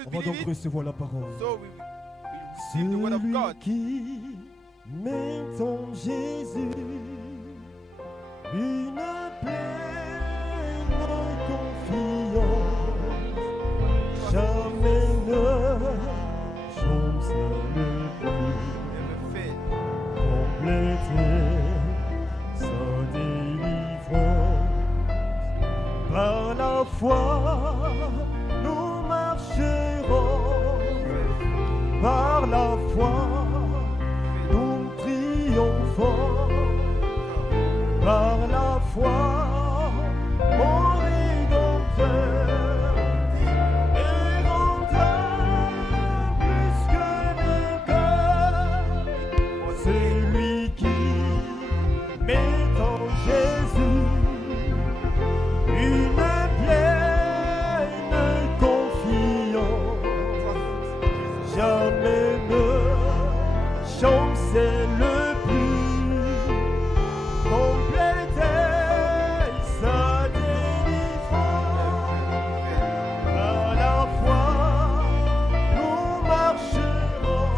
we On va believe donc it, recevoir la parole. so we receive the word of Celui God. qui met en Jésus une pleine confiance, jamais ne chance le plus Never fail. compléter sa délivrance. Par la foi, nous marcherons. Par la foi, nous triomphons. Par la foi, mon Rédempteur est rentable plus que vainqueur. Celui qui met en Jésus une pleine confiance, jamais ne chancer le plus, compléter sa délivrance. Par la foi, nous marcherons.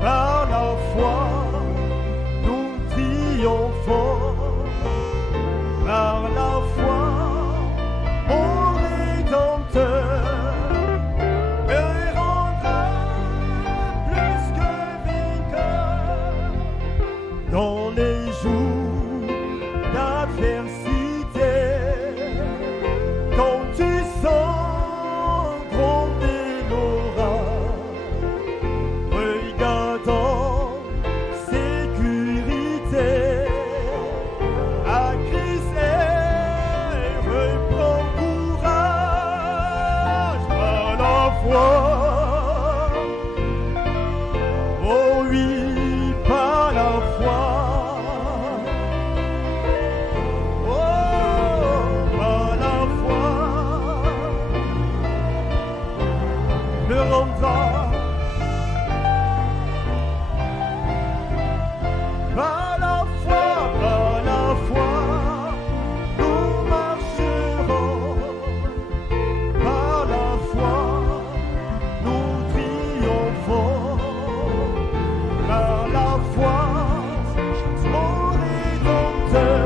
Par la foi, nous triomphons. Par la foi, mon Rédempteur me rendra plus que vainqueur. Dans les jours d'adversité, quand tu sens gronder l'orage, regarde en sécurité à Christ et reprends courage par la foi. Oh oui, par la foi. Oh, par la foi, me rendra. Par la foi, nous marcherons. Par la foi, nous triomphons. Par la foi, mon Rédempteur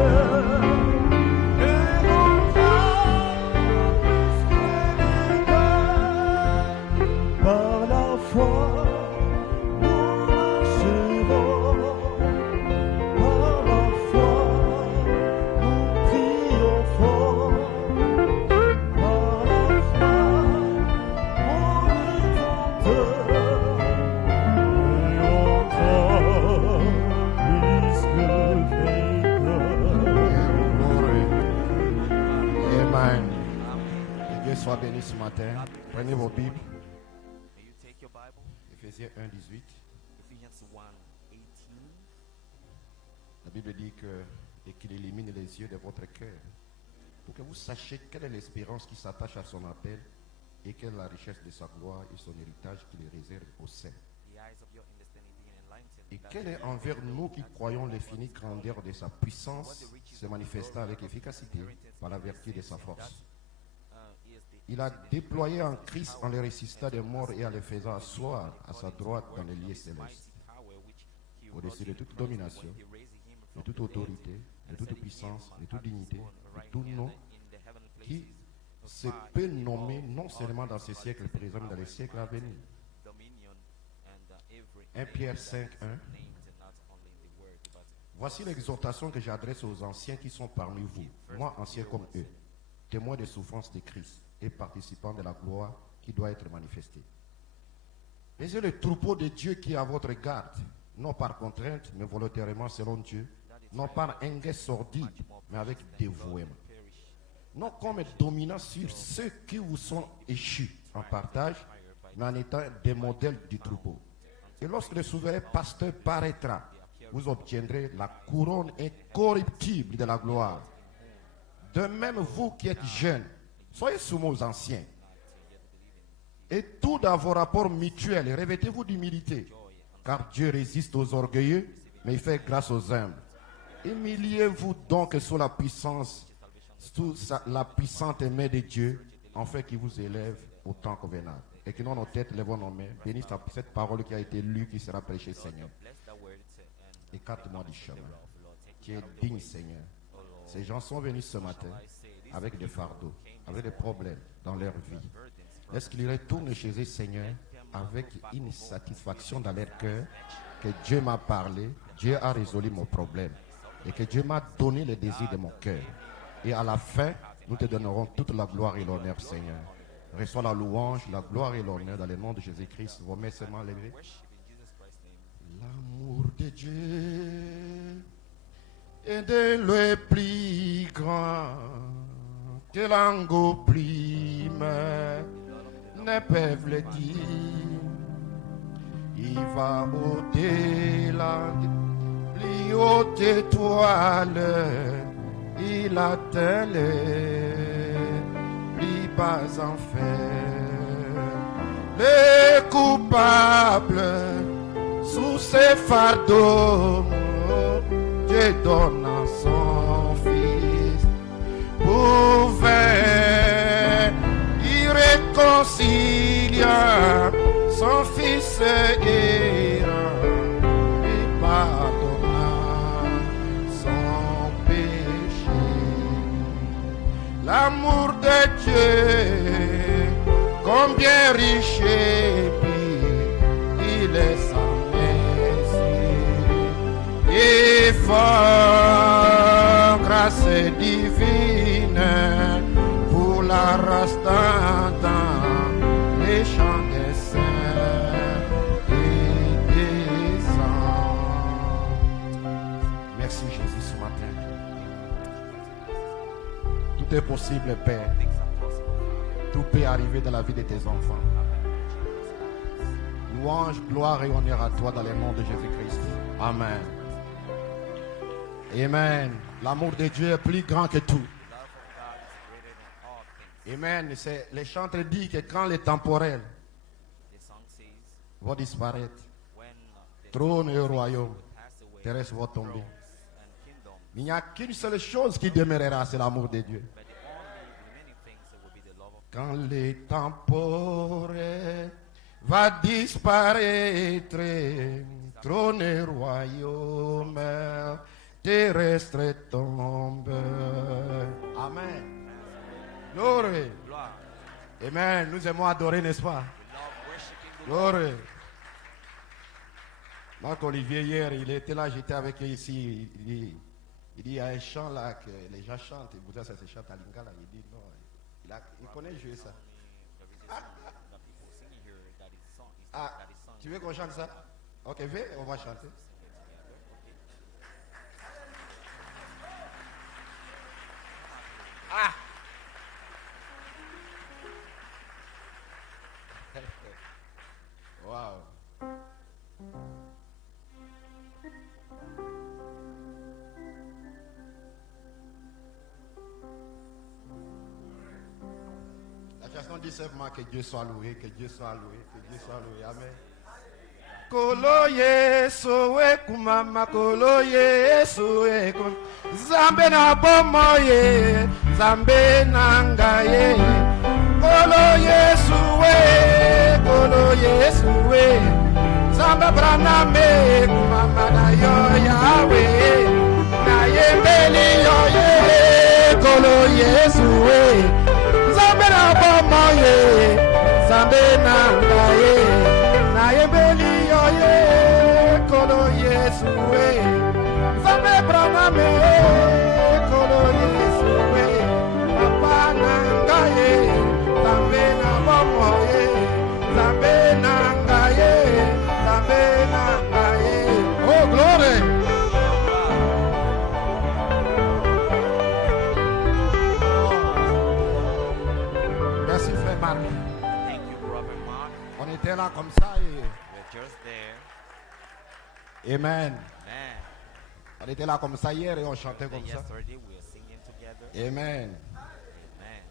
me rendra plus que vainqueur. Par la foi, nous marcherons. Par la foi, nous triomphons. Par la foi, mon Rédempteur me rendra plus que vainqueur. Amen. Que Dieu soit béni ce matin. Prenez vos Bibles. May you take your Bible, Éphésiens 1, 18. Ephesians 1:18. La Bible dit et qu'il élimine les yeux de votre cœur pour que vous sachiez quelle est l'espérance qui s'attache à son appel et quelle est la richesse de sa gloire et son héritage qui les réserve au sein. The eyes of your understanding being enlightened. Et that quelle est you may envers know nous qui that croyons the l'infinie grandeur de sa puissance se manifesta avec efficacité par la vertu de sa force. is the Il a déployé en Christ en le ressuscitant des morts et en le faisant asseoir à sa droite dans les lieux célestes, mighty power which he au-dessus de wrought toute in Christ domination, when he raised him de from toute the dead autorité, de and toute set him puissance, on de toute his dignité, throne de right tout hand nom in the heavenly qui places, se far peut above nommer non all seulement dans ce siècle principalities présent, mais dans les and siècles à powers, venir. dominion, and every 1 name Pierre that 5, is 1. named, not only in the word, but Voici l'exhortation que j'adresse aux anciens qui sont parmi vous, moi ancien comme eux, témoins des souffrances de Christ et participants de la gloire qui doit être manifestée. Ayez le troupeau de Dieu qui est à votre garde, non par contrainte, mais volontairement selon Dieu, non par un guet sordide, mais avec dévouement. Non comme dominant sur ceux qui vous sont échus en partage, mais en étant des modèles du troupeau. Et lorsque le souverain pasteur paraîtra, vous obtiendrez la couronne incorruptible de la gloire. De même, vous qui êtes jeunes, soyez soumis aux anciens. Et tout dans vos rapports mutuels, revêtez-vous d'humilité, car Dieu résiste aux orgueilleux, mais il fait grâce aux humbles. Humiliez-vous donc sous la puissante main de Dieu, afin qu'il vous élève au temps convenable. Et que nous, nos têtes, lèvons nos mains. Bénis cette parole qui a été lue, qui sera prêchée, Seigneur. Bless the word and Écarte-moi du chemin. Lord, take Tu me es out of the digne, way. Seigneur. Oh Lord, Ces gens sont venus ce matin avec des fardeaux, avec des problèmes dans leur vie. Est-ce qu'ils retournent chez eux, Seigneur, avec une satisfaction dans leur cœur que Dieu m'a parlé, Dieu a résolu mon problème et que Dieu m'a donné les désirs de mon cœur. Et à la fin, nous te donnerons toute la gloire et l'honneur, Seigneur. Reçois la louange, la gloire et l'honneur dans le nom de Jésus-Christ. Vos mains seulement levées. worship in Jesus Christ's name. L'amour de Dieu est de le plus grand que langue prime ne peuvent le dire. Il va au-delà, plus haute étoile, il atteint les plus bas enfers. Les coupables sous ses fardeaux, Dieu donne à son Fils pour faire, il réconcilia son Fils errant, lui pardonna son péché. L'amour de Dieu, combien riche et pur, il est sans mesure et fort, grâce divine pour la race d'Adam, les chants des saints et des saints. Merci Jésus ce matin. Tout est possible, Père. Things are possible. Tout peut arriver dans la vie de tes enfants. Louange, gloire et honneur à toi dans le nom de Jésus-Christ. Amen. Amen. L'amour de Dieu est plus grand que tout. The love of God is greater than all things. Amen. C'est, les chantres disent que quand les temporels The song says, vont disparaître, when the trône et royaume pass away, terrestres vont tomber. thrones and kingdom, Il n'y a qu'une seule chose qui demeurera, c'est l'amour de Dieu. but the only remaining things will be the love of Quand les temporels va disparaître, trône et royaume terrestre tombe. Amen. Glory. Gloire. Amen. Nous aimons adorer, n'est-ce pas? We love worshiping the Lord. Glory. Marc Olivier, hier, il était là, j'étais avec eux ici. Il dit, il y a un chant là que les gens chantent. Et Bouddha, ça se chante à Lingala. Il dit non. Il connaît jouer ça. There is a song that people sing here that is song. Ah, That is sung. tu veux qu'on chante ça? Ok, viens, on va chanter. Ah! Wow. La chanson dit simplement que Dieu soit loué, que Dieu soit loué, que Dieu soit loué. Amen. Kolo Yesu kumama kolo Yesu Zambe na bomo ye Zambe na ngaye Kolo Yesu Zambe brana me kumama na yo Yahweh na yembeli yo ye Kolo Yesu Zambe na bomo ye Zambe na ngaye na yembeli Kolo Yesu Zambe brana me Kolo Yesu Papa nangaye Zambe na bomo ye Zambe nangaye Zambe nangaye. Oh glory. Merci frère Marc. Thank you, Brother Mark. On était là comme ça et We're just there. Amen. Man. On était là comme ça hier et on chantait Then comme ça. yesterday we were singing together. Amen. Amen.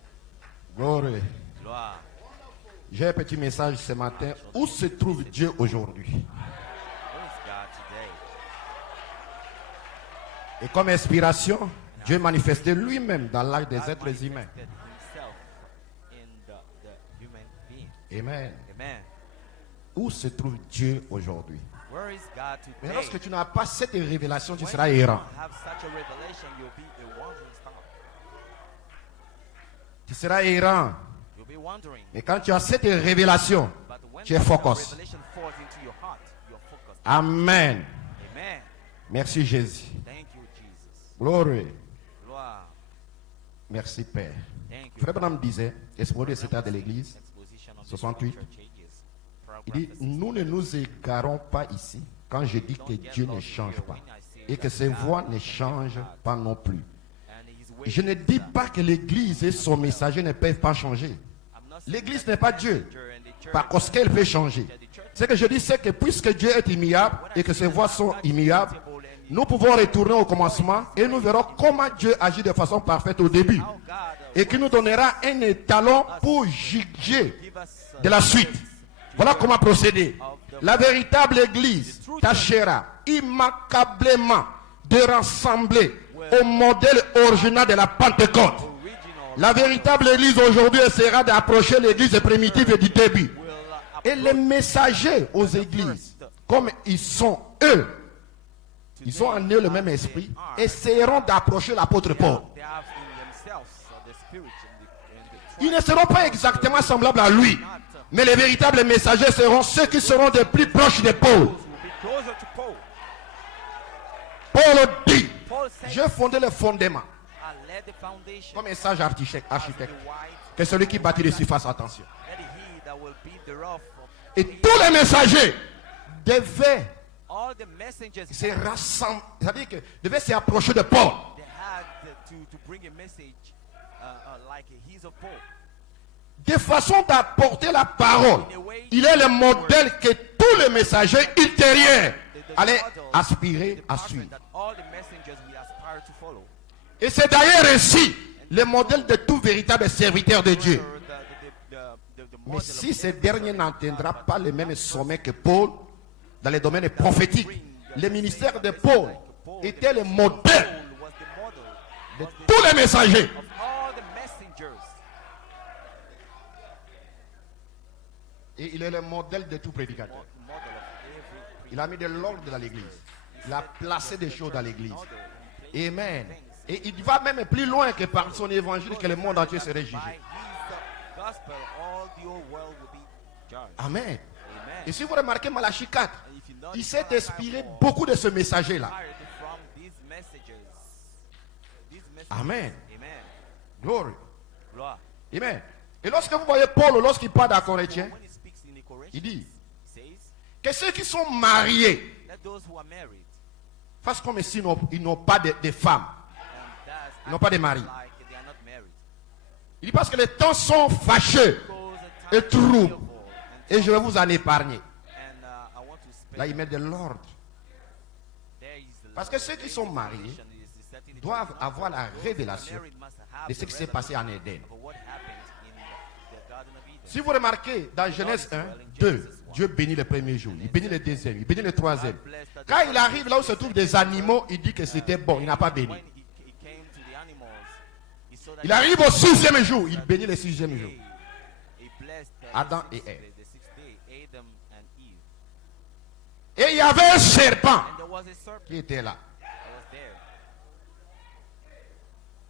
Glory. Gloire. J'ai un petit message ce matin. Où se trouve Dieu aujourd'hui? Who is God today? Et comme inspiration, Dieu manifestait lui-même dans l'âge des êtres humains. Manifested himself in the human being. Amen. Amen. Où se trouve Dieu aujourd'hui? Where is God Mais today? lorsque tu n'as pas cette révélation, tu When seras you errant. don't have such a revelation, you'll be a wandering star. Tu seras errant. You'll be wandering. Mais quand tu as cette révélation, But when tu es that focus. revelation falls into your heart, you're focused. Amen. Amen. Merci Jésus. Thank you, Jesus. Gloire. Gloire. Merci Père. Thank you. Frère Branham disait, exposé de l'état de l'église, Exposition of the 68. Church Ages. il dit, Prophecy. nous ne nous égarons pas ici quand je dis que Dieu ne change pas et que ses voix ne changent pas non plus. And his way Je ne dis pas que l'église et son messager ne peuvent pas changer. I'm not saying L'église that n'est pas the Dieu. messenger and the church Parce qu'elle peut changer. Ce que je dis, c'est que puisque Dieu est immuable et que ses voix sont immuables, nous pouvons retourner au commencement et nous verrons comment Dieu agit de façon parfaite au début how God et qui nous donnera un étalon pour juger give us de la suite. Voilà comment procéder. La véritable église tâchera immanquablement de rassembler au modèle original de la Pentecôte. original La véritable église aujourd'hui essaiera d'approcher l'église primitive du début. will Et les messagers aux églises, comme ils sont eux, ils ont en eux le même esprit, essaieront d'approcher l'apôtre Paul. they have in themselves the spirit and the Ils ne seront pas exactement semblables à lui, mais les véritables messagers seront ceux qui seront de plus proches de Paul. will be closer to Paul. Paul dit, Paul said, j'ai fondé le fondement, I led the foundation comme un sage architecte, as the white, que celui qui bâtit dessus fasse attention. let he that will be the rough of Et tous les messagers devaient all the messengers se rassembler, c'est-à-dire que devaient s'approcher de Paul. they had to bring a message like his of Paul. De façon d'apporter la parole. Il est le modèle que tous les messagers ultérieurs allaient aspirer à suivre. That all the messengers we aspire to follow. Et c'est d'ailleurs ainsi le modèle de tout véritable serviteur de Dieu. Mais model si of ce every dernier servant n'atteindra God, pas le même sommet que Paul dans les domaines prophétiques, le ministère de Paul était le modèle Paul was the model de tous les messagers. of all the messengers. Et il est le modèle de tout prédicateur. Model of every Il a mis de l'ordre dans l'église. Il a placé des choses dans l'église. Amen. Et il va même plus loin que par son évangile que le monde entier serait by jugé. his gospel, all the old world will be judged. Amen. Amen. Et si vous remarquez Malachie 4, And if you notice, il s'est Malachi inspiré 4 beaucoup de ce messager-là. inspired from these messages. These messages. Amen. Amen. Glory. Gloire. Amen. Et lorsque vous voyez Paul, lorsqu'il parle à Corinthiens, When he speaks in the Corinthians, il dit he says, que ceux qui sont mariés let those who are married fassent comme s'ils n'ont pas de femmes. and thus Ils n'ont pas de mari. like they are not married. Il dit parce que les temps sont fâcheux Because et the time is troubles. fearful Et je vais vous en épargner. and I want to spare. Là, il met de l'ordre. There is the Parce que ceux qui sont mariés revelation is the certain doivent truth. avoir la Those who are révélation married must have de ce the qui s'est passé en Éden. revelation of what happened in the Garden of Eden. Si vous remarquez dans Genèse 1, 2, Dieu bénit le premier jour, il bénit le deuxième, il bénit le troisième. Quand il arrive là où se trouvent des animaux, il dit que c'était bon, il n'a pas béni. When he came to the animals, he saw that Il arrive au sixième jour, il bénit le sixième jour. he blessed Adam the et sixth Ève. day, the sixth day, Adam and Eve. Et il y avait un serpent And there was a serpent qui était là, that was there.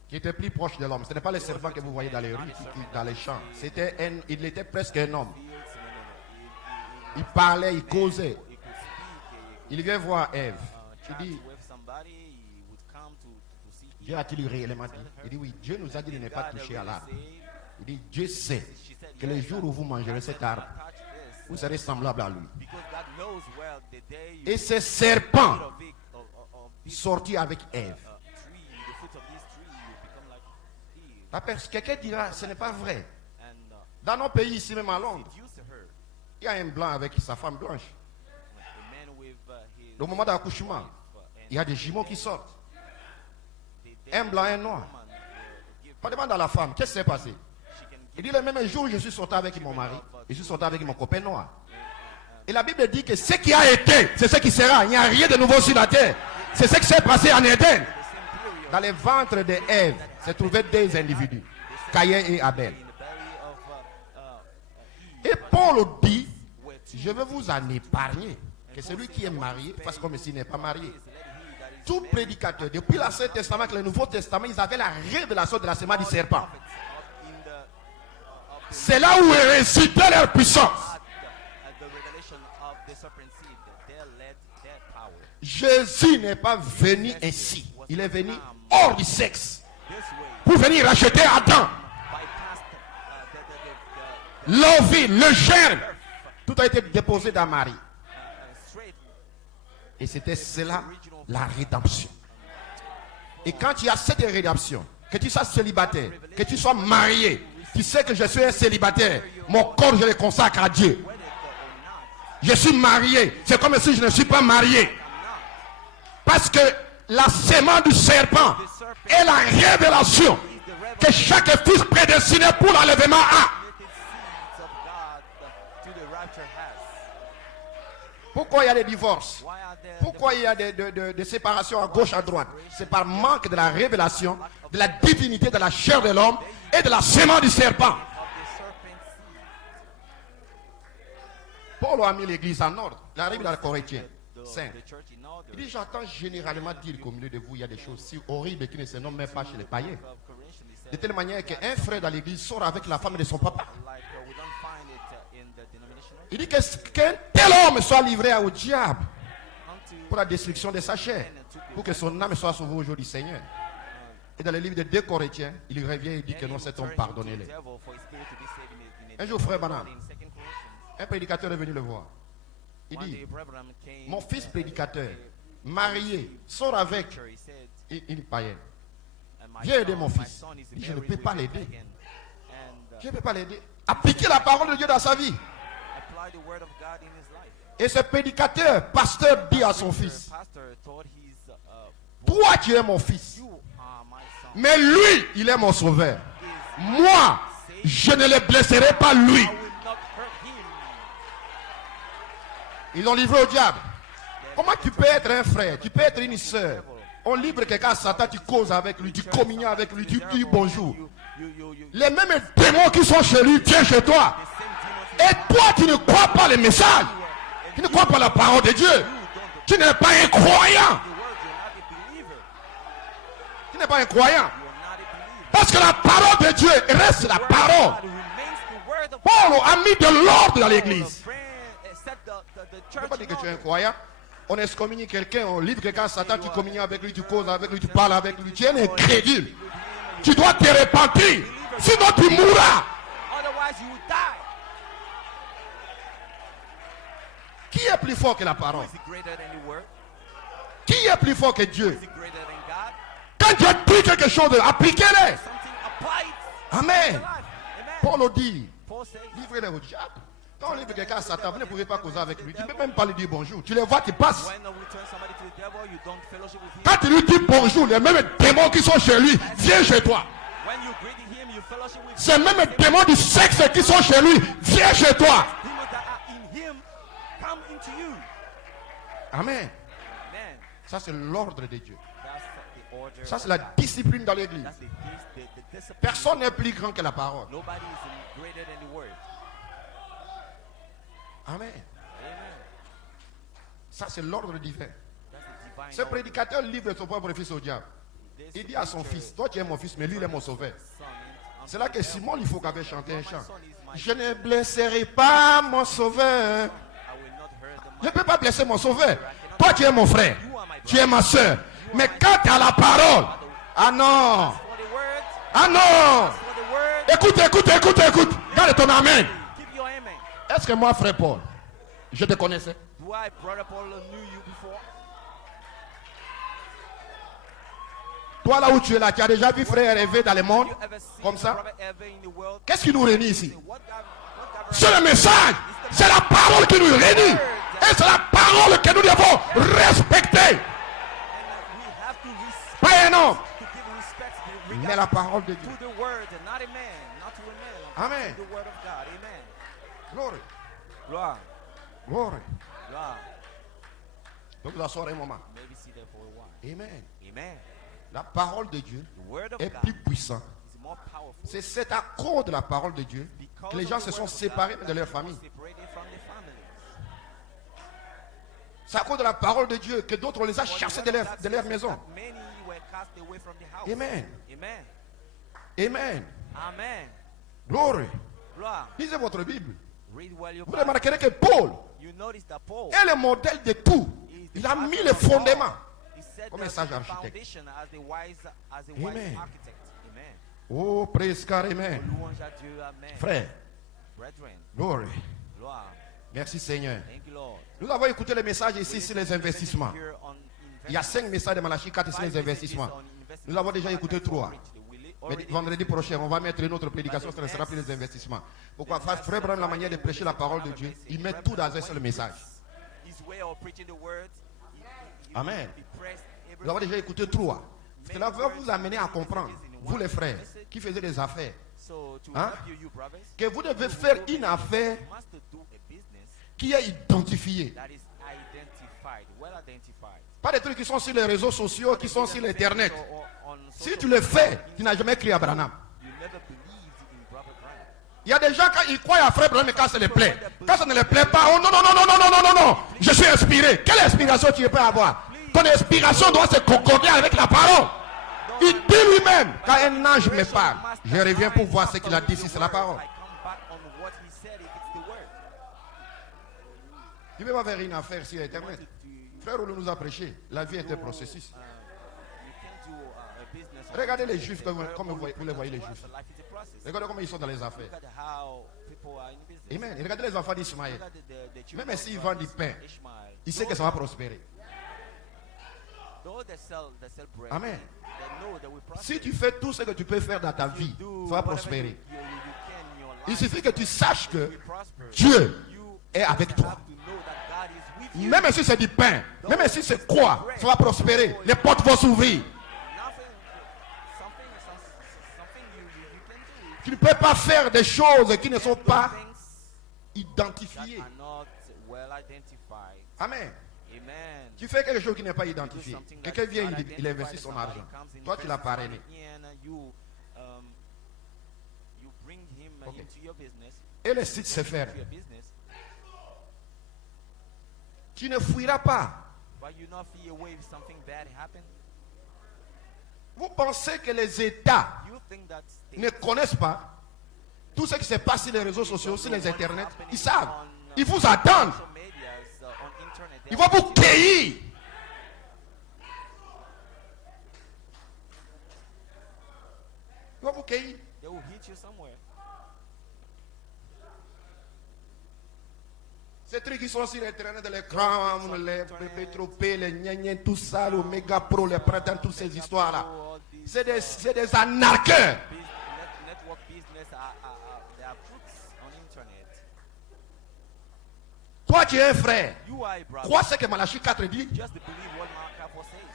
qui était plus proche de l'homme. Ce n'est pas le serpent que vous voyez dans les rues, dans les champs. Il était presque un homme. Fields, Il parlait, il causait. He could speak. Il vient voir Ève. Chat Il dit, with somebody. He would come to see Eve. Dieu a-t-il réellement dit? Il dit oui, Dieu nous a dit de ne pas God toucher à really l'arbre. said, Il dit, Dieu sait she said, que le yes, jour où vous mangerez cet arbre, touch this. vous serez semblable à lui. Because God knows well the day you Et ce eat serpent of it, of this sortit avec Ève. tree, the fruit of this tree, you become like Eve. La personne, quelqu'un dira, ce n'est pas vrai. And Dans nos pays ici, même à Londres, it used to her. il y a un blanc avec sa femme blanche. A man with his Au moment d'accouchement, il y a des jumeaux qui sortent. Un blanc et un noir. On demande à la femme, qu'est-ce qui s'est passé? Il dit, le même jour, je suis sorti avec mon mari. Je suis sorti avec mon copain noir. Et la Bible dit que ce qui a été, c'est ce qui sera. Il n'y a rien de nouveau sur la terre. C'est ce qui s'est passé en Éden. Dans les ventres de Ève se trouvaient deux individus, Caïn et Abel. In the belly of Et Paul dit, je vais vous en épargner. Que celui qui est marié fasse comme s'il n'est pas marié. Tout prédicateur, depuis l'Ancien Testament et le Nouveau Testament, ils avaient la révélation de la semence du serpent. C'est là où ils récitaient leur puissance. Jésus n'est pas venu ainsi. Il est venu hors du sexe pour venir racheter Adam. L'ovule, le germe, tout a été déposé dans Marie. Et c'était cela la rédemption. Et quand il y a cette rédemption, que tu sois célibataire, que tu sois marié, tu sais que je suis un célibataire, mon corps je le consacre à Dieu. Je suis marié, c'est comme si je ne suis pas marié. Parce que la sémence du serpent est la révélation que chaque fils prédestiné pour l'enlèvement a. Pourquoi il y a des divorces? Pourquoi il y a des séparations à gauche, à droite? C'est par manque de la révélation, de la divinité de la chair de l'homme et de la sémence du serpent. Paul a mis l'église en ordre. Il arrive dans le Corinthiens 5. Il dit, j'entends généralement dire qu'au milieu de vous, il y a des choses si horribles qui ne se nomment même pas chez les païens. De telle manière qu'un frère dans l'église sort avec la femme de son papa. Il dit qu'un tel homme soit livré au diable pour la destruction de sa chair, pour que son âme soit sauvée au jour du Seigneur. Et dans le livre de 2 Corinthiens, il revient et dit que non, cet homme, pardonnez-le. Un jour, frère Branham, un prédicateur est venu le voir. Il dit, mon fils prédicateur, marié, sort avec une païenne. Viens aider mon fils. Il dit, je ne peux pas l'aider. Je ne peux pas l'aider. Appliquer la parole de Dieu dans sa vie. Et ce prédicateur, pasteur, dit à son fils, toi tu es mon fils, mais lui, il est mon sauveur. Moi, je ne le blesserai pas lui. Ils l'ont livré au diable. Comment tu peux être un frère, tu peux être une soeur, on livre quelqu'un à Satan, tu causes avec lui, tu communies avec lui, tu dis bonjour. Les mêmes démons qui sont chez lui viennent chez toi. Et toi, tu ne crois pas les messages. Tu ne crois pas la parole de Dieu. Tu n'es pas un croyant. Tu n'es pas un croyant. Parce que la parole de Dieu reste la parole. Paul a mis de l'ordre dans l'église. Tu ne peux pas dire que tu es un croyant. On excommunie quelqu'un, on livre quelqu'un à Satan, tu communies avec lui, tu causes avec lui, tu parles avec lui. Tu es un incrédule. Tu dois te repentir. Sinon tu mourras. Qui est plus fort que la parole? Qui est plus fort que Dieu? Quand Dieu dit quelque chose, appliquez-le. Amen. Paul dit, livrez-les au diable. Quand on livre quelqu'un à Satan, vous ne pouvez pas causer avec lui. Tu ne peux même pas lui dire bonjour. Tu les vois qui passent. Quand tu lui dis bonjour, les mêmes démons qui sont chez lui viennent chez toi. Ces mêmes démons du sexe qui sont chez lui viennent chez toi. Amen. Ça c'est l'ordre de Dieu. Ça c'est la discipline dans l'église. Personne n'est plus grand que la parole. Amen. Ça c'est l'ordre divin. Ce prédicateur livre son propre fils au diable. Il dit à son fils, toi tu es mon fils, mais lui il est mon sauveur. C'est là que Simon il faut qu'avait chanté un chant. Je ne blesserai pas mon sauveur. Je ne peux pas blesser mon sauveur. Toi tu es mon frère, tu es ma soeur. Mais quand tu as la parole, ah non, ah non. Écoute, écoute, écoute, écoute. Garde ton amen. Est-ce que moi, frère Paul, je te connaissais? Toi là où tu es là, tu as déjà vu frère rêver dans le monde comme ça? Qu'est-ce qui nous réunit ici? C'est le message, c'est la parole qui nous réunit. Et c'est la parole que nous devons respecter. Pas un homme, mais la parole de Dieu. Amen. Glory. Glory. Donc vous asseoir un moment. Amen. La parole de Dieu est plus puissante more powerful. C'est cet accord de la parole de Dieu Because que les of gens the se sont word of séparés God, de leur people famille. separated from their families. C'est à cause de la parole de Dieu que d'autres on les a For the chassés word de of leur, God de leur says maison. that many were cast away from the house. Amen. Amen. Amen. Amen. Glory. Gloire. Lisez votre Bible. Read well your Vous Bible. remarquerez que Paul You notice that Paul est le modèle de tout. is the Il a mis pattern les of all. fondements. He set Comme the un sage architecte. foundation as a wise Amen. architect. Amen. Oh, praise God, amen. Louange à Dieu. Amen. Frère, Brethren. glory. Gloire. Merci Seigneur. Thank you, Lord. Nous avons écouté le message ici We sur les listen investissements. here on Il y a investment. 5 messages de Malachie 4 sur 5 les investissements. messages on investment. Nous avons déjà écouté 3. Mais Already vendredi prochain, on va mettre une autre prédication, ce ne sera plus les investissements. Pourquoi? Frère Branham, la manière de prêcher la parole de Dieu, il met tout dans un seul message. His way of preaching the word, Amen. he pressed Nous avons déjà écouté 3. Cela va vous amener à comprendre, vous les frères, qui faisiez des affaires, So to Hein? help you brothers, que vous devez faire une affaire you must do a business qui est identifiée. that is identified, well identified. Pas des trucs qui sont sur les réseaux sociaux, qui sont sur l'internet. On Si social tu le fais, media, tu n'as jamais crié à Branham. you never believed in Brother Branham. Il y a des gens quand ils croient à Frère Branham quand ça les plaît. Quand ça ne les plaît pas, oh non, non, non, non, non, non, non, non, non. Je suis inspiré. Quelle inspiration tu peux avoir? Ton inspiration doit se concorder avec la parole. Il dit lui-même, quand un ange me parle, je reviens pour voir ce qu'il a dit si c'est la parole. I come back on what he said if it's the word. Tu ne peux pas faire une affaire sur Internet. Frère Oulou nous a prêché. La vie est un processus. You can't do a business. Regardez les juifs comme vous les voyez les juifs. Life is a process. Regardez comment ils sont dans les affaires. Look at how people are in business. Amen. Regardez les enfants d'Ismaël. Look at the children Même of s'ils vendent du pain, Ishmael. ils savent que ça va prospérer. Though they sell bread, Amen. they know that we prosper. Si tu fais tout ce que tu peux faire dans ta vie, Do tu vas whatever prospérer. you can in your life, Il suffit que tu saches que we prosper. Dieu You est avec have toi. to know that God is with you. Même si c'est du pain, même si c'est quoi, ça va prospérer. Les portes vont s'ouvrir. Something you can do. Tu ne peux pas faire des choses qui ne sont pas Things identifiées. that are not well identified. Amen. Amen. Tu fais quelque chose qui n'est pas Do identifié. something Quelqu'un that's vient, not il investit identified, son somebody argent. comes and Toi, tu l'as invests money parrainé. in, you bring him Okay. into your business. Et le site se ferme. To your business, Tu ne fuiras pas. but you not feel away if something bad happened. Vous pensez que les États You think that ne connaissent pas tout ce qui se passe sur les réseaux sociaux, sur les internets? Ils savent. Ils vous attendent. social medias, on internet, they Ils vont are vous cueillir. Ils vont vous cueillir. they will hit you somewhere. Ces trucs qui sont sur Internet, les crans, les pétropés, les gnagnens, tout ça, le méga pro, les printemps, toutes ces histoires-là. All these C'est des anarcheurs. network business they are fruits on internet. Toi, tu es un frère. You are a brother. Crois ce que Malachie 4 dit. Just believe what Malachi 4 says.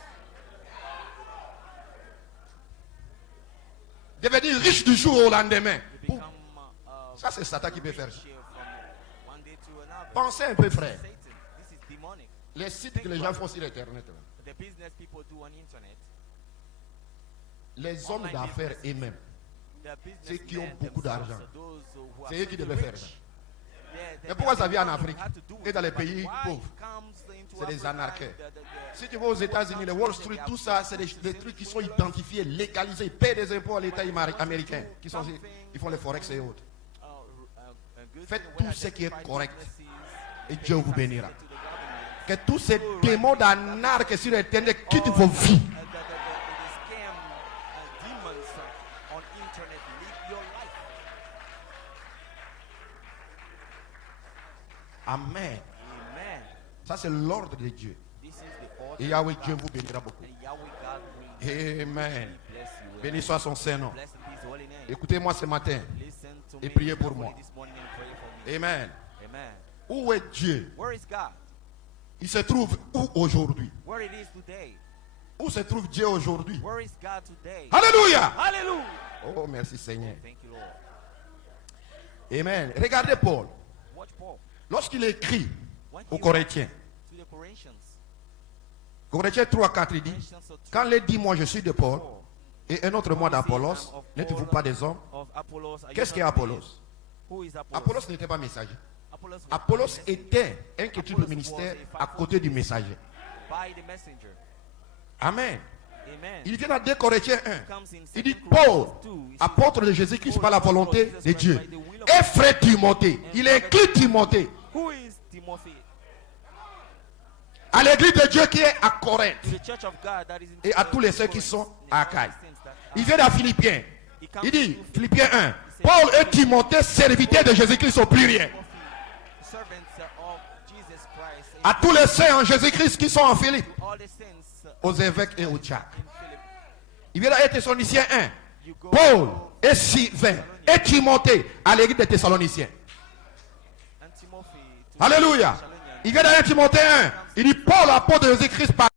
Devenir riche du jour au lendemain. You Pour- become Ça, c'est Satan qui peut faire ça. rich from one day to another. Pensez un peu, frère. Satan, this is demonic. Les sites que les gens font sur Internet, là. The business people do on internet, Les hommes Online d'affaires business. eux-mêmes, the Ceux qui ont businessmen beaucoup themselves, d'argent. those who are c'est eux qui very devaient faire rich. ça. Yeah, Mais pourquoi ça vient en they Afrique had to do et it, dans les but pays why pauvres? it comes into C'est des Africa, anarcheurs. the- Si tu vas aux États-Unis, les Wall Street, tout ça, c'est des trucs qui sont identifiés, légalisés. Ils paient des impôts à l'État américain. Ils font les forex et autres. good Faites thing tout where ce qui est identified correct. businesses, Et they Dieu vous transmit bénira. it to the government. Que tous ces démons d'anarque sur Internet quittent vos vies. The scam demons on internet live your life. Amen. Amen. Ça, c'est l'ordre de Dieu. This is the order Et Yahweh, of Dieu God. vous bénira beaucoup. And Yahweh God will Amen. bless you. Béni soit son Saint-Nom. Bless His holy name. Écoutez-moi ce matin. Listen to Et me priez pour carefully moi. this morning and pray for me. Amen. Amen. Où est Dieu? Where is God? Il se trouve où aujourd'hui? Where it is today? Où se trouve Dieu aujourd'hui? Where is God today? Alléluia! Hallelujah. Oh, merci Seigneur. Thank you, Lord. Amen. Regardez Paul. Watch Paul. Lorsqu'il écrit When aux he Corinthiens, wrote to the Corinthians, Corinthiens 3, 4, il dit, Corinthians 2, quand il dit moi je suis de Paul, Et un autre mot d'Apollos. N'êtes-vous pas des hommes? Qu'est-ce qu'est Apollos? Apollos n'était pas messager. Apollos était un qui le ministère à côté du messager. Amen. Il vient dans 2 Corinthiens 1. Il dit Paul, apôtre de Jésus-Christ par la volonté de Dieu. Et frère Timothée. Il inclut Timothée Who is Timothy? à l'église de Dieu qui est à Corinthe To the church of God that is in et à tous les ceux qui sont à Achaïe. that Il vient dans Philippiens. he comes Il dit, to Philippiens 1, Paul et Timothée, serviteurs de Jésus-Christ au pluriel. servants of Jesus Christ. À tous les saints en Jésus-Christ qui sont en Philippe, All the saints aux évêques et aux diacres. in Philip. Il vient dans 1 Thessaloniciens 1, You go Paul et Sylvain et Timothée à l'église des Thessaloniciens. and Timothy to Alléluia. Thessalonians. Il vient dans 1 Timothée 1, il dit Paul, apôtre de Jésus-Christ par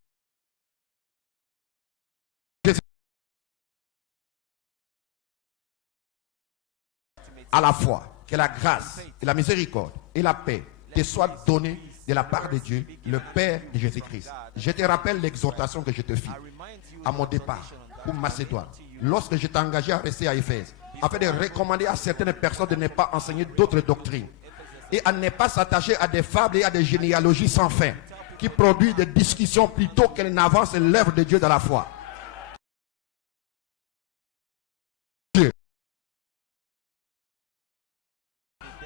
à la fois que la grâce et la miséricorde et la paix te soient données de la part de Dieu, le Père de Jésus-Christ. Je te rappelle l'exhortation que je te fis I remind you à mon départ pour Macédoine, lorsque je t'ai engagé à rester à Éphèse, afin de recommander à certaines personnes de ne pas enseigner d'autres doctrines et à ne pas s'attacher à des fables et à des généalogies sans fin qui produisent des discussions plutôt qu'elles n'avancent l'œuvre de Dieu dans la foi.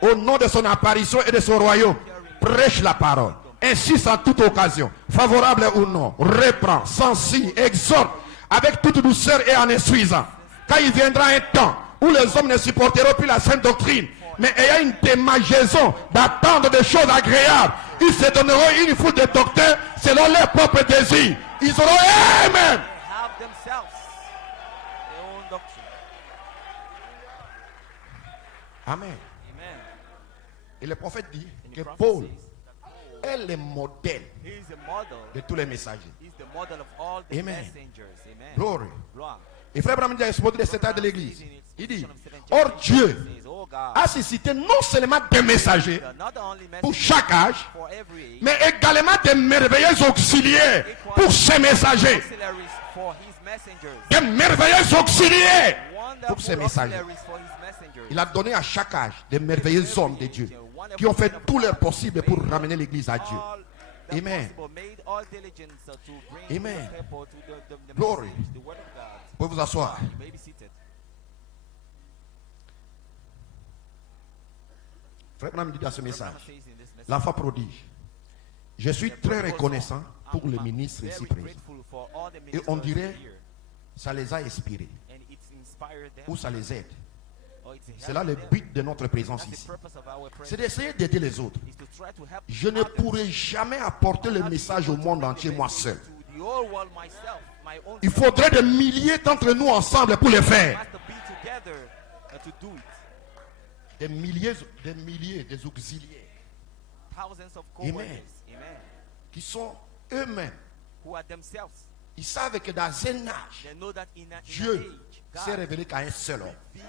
Au nom de son apparition et de son royaume, prêche la parole. Insiste en toute occasion, favorable ou non, reprend, censure, exhorte, avec toute douceur et en instruisant. Car il viendra un temps où les hommes ne supporteront plus la sainte doctrine, mais ayant une démangeaison d'attendre des choses agréables, ils se donneront une foule de docteurs selon leurs propres désirs. Ils auront Amen. they have themselves their own doctrine. Amen. Amen. Et le prophète dit And que the prophet Paul says that est le modèle he is the model. de tous les messagers. He's the model of all the Amen. messengers. Amen. Glory. Gloire. Et frère Branham dit à l'exposé de cet âge de l'église, il dit, Or or Dieu says, oh God, a suscité non seulement des messagers not only pour messengers chaque âge, for every age, mais également des merveilleux auxiliaires pour ces messagers. auxiliaries for his messengers. Des merveilleux auxiliaires pour ces Wonderful messagers. auxiliaries for his messengers. Il a donné à chaque âge des merveilleux hommes de Dieu qui ont fait tout leur possible pour ramener l'église à Dieu. All the Amen. possible, made all diligence to bring Amen. the people to the Glory. message, the word of God. Vous pouvez vous asseoir. You may be seated. Frère Branham dit dans ce message, Says in this message, l'enfant prodige. Je suis très reconnaissant pour les ministres ici very présents. grateful for all the Et on ministers dirait, here, ça les a inspirés and it's inspired them, ou ça les aide. or it's C'est là le helped them. but de notre présence That's the ici. purpose of our C'est prayer, d'essayer d'aider les autres. is to try to help Je ne others. pourrai jamais apporter le Not message able au to monde bring the entier moi message seul. to the whole world myself, my own Il self. faudrait des milliers d'entre nous ensemble pour le faire. Must be together to do it. Des milliers, des auxiliaires Thousands of Amen. co-workers, amen, qui sont eux-mêmes. who are themselves. Ils savent que dans un âge, They know that in an Dieu age, s'est God révélé qu'à un seul homme. revealed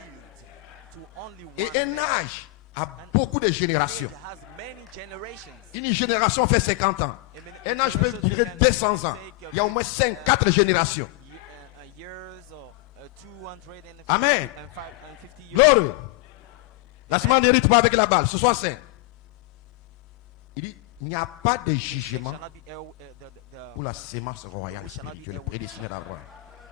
to only one. Et un âge a beaucoup de générations. It has many generations. Une génération fait 50 ans. Un âge peut durer 200 ans. Il y a au moins 4 générations. Years or 250 Amen. years. Glory. La semaine n'hérite pas avec la balle. Ce soir 5. Il dit, il n'y a pas de jugement Shall not be, pour la sémence royale spirituelle prédestinée d'Abraham.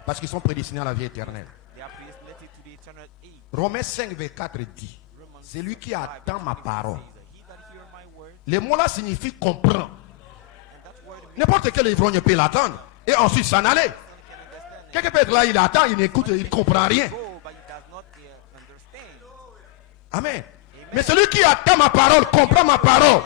Parce qu'ils sont prédestinés à la vie éternelle. they are predestinated to the eternal age. Romains 5, vers 4 dit, Romans c'est lui qui 5, attend ma 25 parole. says, he that hear my word, Les mots là signifient comprendre. and that word means N'importe quel ivrogne peut l'attendre et ensuite s'en aller. one can understand. Quelqu'un peut être là, il attend, il n'écoute, il ne comprend rien. Go, but he does not understand. Amen. Mais celui qui attend ma parole, comprend ma parole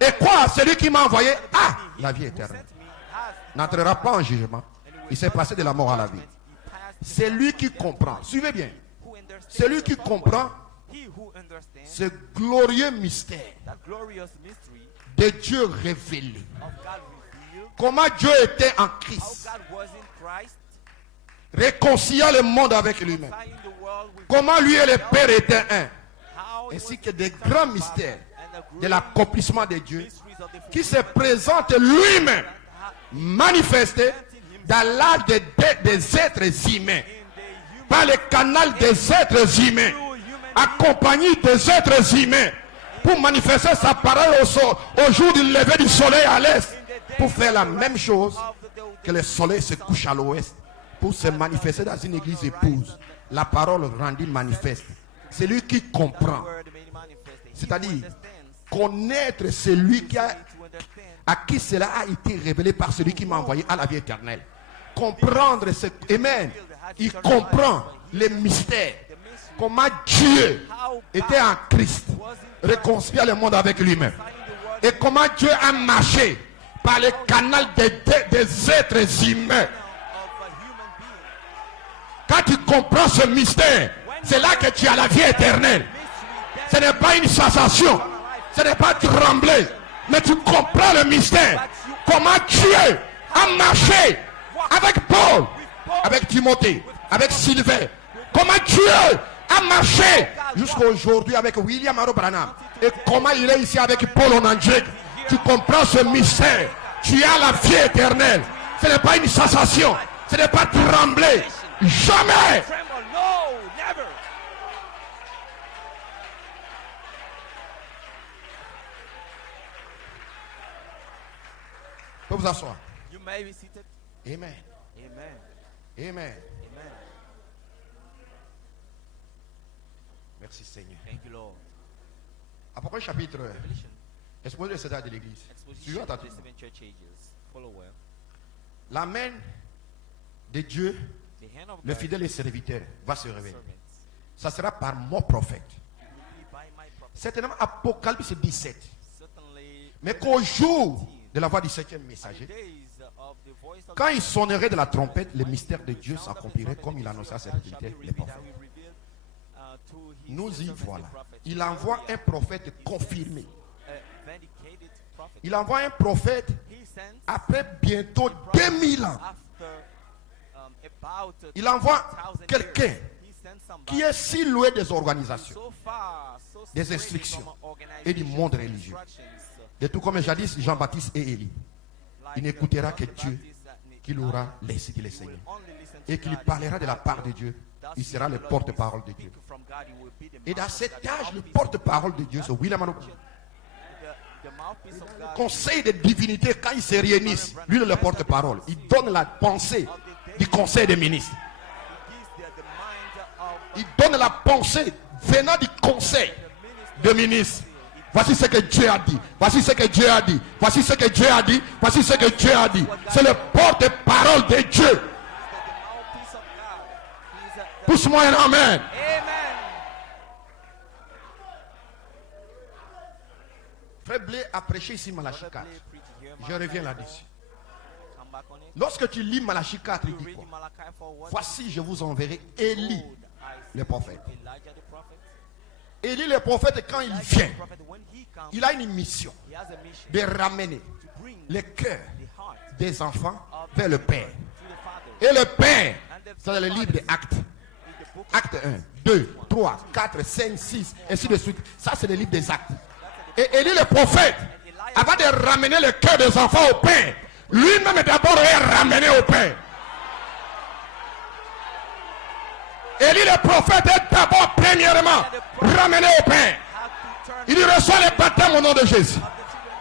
et croit à celui qui m'a envoyé, ah, la vie éternelle. Sent me has N'entrera pas en jugement. Il s'est passé de la mort à la vie. he passed C'est lui qui comprend. Suivez bien. who understands Celui qui comprend comprend he who understands ce glorieux mystère that glorious mystery de Dieu révélé. of God revealed, Comment Dieu était en how Christ, God was in Christ, réconciliant le monde avec lui-même. tying the world with Comment lui et le Père étaient un. how it Ainsi was que des the grands Father mystères and the de great l'accomplissement de Dieu mysteries of the qui se fulfillment présente lui-même that manifesté dans l'âge des êtres humains. in par le canal des êtres humains, through human accompagné des êtres humains, pour manifester sa parole au jour du lever du soleil à l'est, pour faire la même chose que le soleil se couche à l'ouest, pour se manifester dans une église épouse. La parole rendue manifeste. C'est lui qui comprend. C'est-à-dire, connaître celui à qui cela a été révélé par celui qui m'a envoyé à la vie éternelle. Comprendre ce... Amen. Il comprend les mystères. Comment Dieu était en Christ, réconcilié le monde avec lui-même. Et comment Dieu a marché par le canal des êtres humains. Quand tu comprends ce mystère, c'est là que tu as la vie éternelle. Ce n'est pas une sensation, ce n'est pas trembler, mais tu comprends le mystère. Comment Dieu a marché avec Paul, avec Timothée, avec Sylvain. Comment Dieu a marché jusqu'à aujourd'hui avec William Aro Branham. Et comment il est ici avec Paul Onandjek. Tu comprends ce mystère. Tu as la vie éternelle. Ce n'est pas une sensation, ce n'est pas trembler. Jamais. tremble. No, never. Vous vous asseoir. You may be seated. Amen. Amen. Amen. Amen. Merci Seigneur. Thank you, Lord. Apocalypse chapitre Revelation. exposé le césaire de l'église. Exposition Suivant of the attentivement. seven church ages. Follow well. La main de Dieu, The hand of le God, fidèle et serviteur, va se révéler. servants, Ça sera par mon prophète. will be by my prophet. Certainement Apocalypse 17. Certainly, Mais qu'au jour de la voix du septième in the messager, days of the voice of quand the il sonnerait de la trompette, le mystère de Dieu sound of the s'accomplirait trumpet, comme il the annonça à ses mystery of God serviteurs, shall be les revealed, that prophètes. will reveal, to his Nous y servants, the voilà. prophets. Il envoie un prophète confirmé. A vindicated prophet. Il envoie un prophète He sends après bientôt 2000 ans. after about Il envoie 2000 quelqu'un years, he sends somebody qui est si loin des organisations, so far, so des straight instructions from organizations et du monde and religieux. instructions, de tout comme jadis Jean-Baptiste et Élie. like Il n'écoutera John que the Dieu Baptist, qu'il aura laissé le he will Seigneur. only listen to Et qu'il God, parlera de la God part de will. Dieu. Thus Il sera the le Lord porte-parole will de Dieu. speak from God, he will be the Et dans mouthpiece cet of God, âge, le the porte-parole de Dieu, c'est William Aro. the mouthpiece of God. Conseil de divinité, quand ils se réunissent, lui est le porte-parole. Il donne la pensée du conseil des ministres. He gives the mind of Il donne la pensée venant du conseil des ministres. Voici ce que Dieu a dit. Voici ce que Dieu a dit. Voici ce que Dieu a dit. Voici ce que Dieu a dit. C'est le porte-parole de Dieu. the mouthpiece of God. He's the Pousse-moi un amen. Amen. Frère Blé a prêché ici Malachie 4. Probably preach here, Je Malachi reviens 4. là-dessus. Come back on it. Lorsque tu lis Malachie 4, il You dit read quoi? Malachi 4, what Voici, je vous enverrai Élie, Behold, I le send prophète. you Elijah the prophet. Élie le prophète, quand il Elijah vient, the prophet, when he comes, il a une mission he has a mission de ramener to bring le cœur the heart des enfants of vers le Père. to the Father. Et le Père, c'est dans le livre des Actes. In the book Acte 1, 2, 3, 4, 5, 6, ainsi de suite. Ça, c'est le livre des Actes. Et Élie le prophète, avant de ramener le cœur des enfants au Père, lui-même d'abord est ramené au Père. Élie le prophète est d'abord premièrement ramené au Père. had to turn Il reçoit le baptême au nom de Jésus.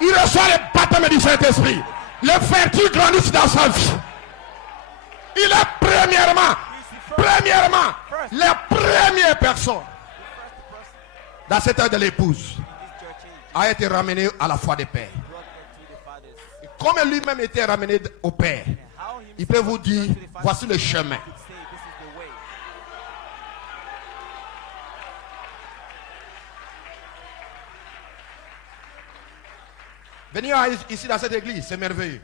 Il reçoit le baptême du Saint-Esprit. Les vertus grandissent dans sa vie. Il est premièrement la première personne dans cette heure de l'épouse his church age, a été ramené à la foi des pères. brought her to the fathers. Et comme lui-même était ramené au Père, How il peut vous himself dire, to the fathers voici le chemin. could say this is the way. Venir ici dans cette église, c'est merveilleux.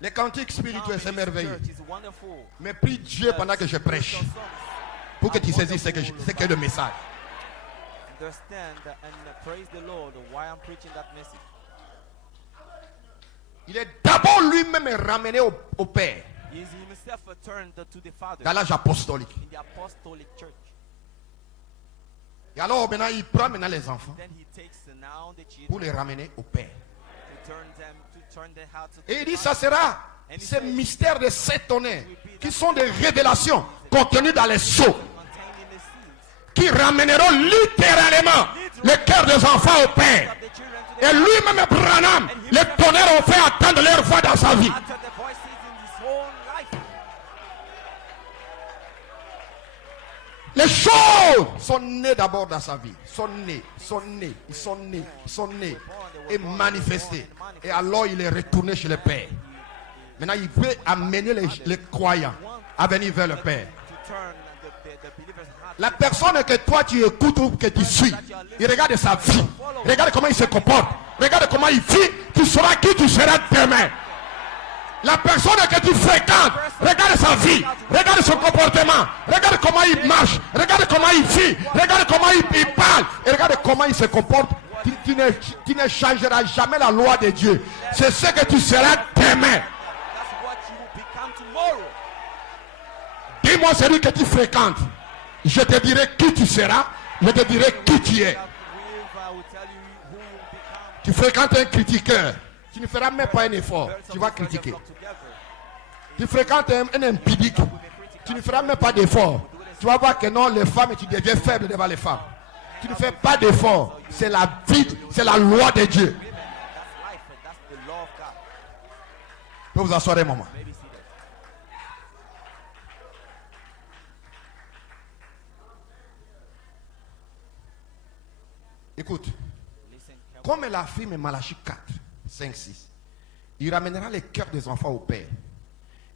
Les cantiques spirituels, c'est merveilleux. Church is wonderful. Mais prie Dieu pendant que je prêche, Your songs pour que tu saisisses ce qu'est le message. understand and praise the Lord while I'm preaching that message. Il est d'abord lui-même ramené au Père, He is himself turned to the Father dans l'âge apostolique. in the apostolic church. Et alors maintenant, il prend maintenant les enfants Then he takes now the pour children les ramener au Père. to Et il dit, ça sera ces mystères de sept tonnerres qui sont des révélations contenues dans les sceaux, qui ramèneront littéralement le cœur des enfants au Père. Et lui-même, Branham, les tonnerres ont fait attendre leur voix dans sa vie. Les choses sont nées d'abord dans sa vie. Sont nées et manifestées. Et alors il est retourné chez le Père. Maintenant il veut amener les croyants à venir vers le Père. La personne que toi tu écoutes ou que tu suis, il regarde sa vie. Regarde comment il se comporte. Regarde comment il vit. Tu sauras qui tu seras demain. La personne que tu fréquentes, regarde sa vie, regarde son comportement, regarde comment il marche, regarde comment il vit, regarde comment il parle, et regarde comment il se comporte. Tu ne changeras jamais la loi de Dieu. C'est ce que tu seras demain. Dis-moi celui que tu fréquentes. Je te dirai qui tu seras, je te dirai qui tu es. Tu fréquentes un critiqueur. Tu ne feras même pas un effort, tu vas critiquer. Tu fréquentes un impudique, tu ne feras même pas d'effort. Tu vas voir que non, les femmes, tu deviens faible devant les femmes. Tu ne fais pas d'effort. C'est la vie, c'est la loi de Dieu. Vous vous asseoir un moment. Écoute, comme elle affirme Malachie 4, 5, 6, il ramènera les cœurs des enfants au Père.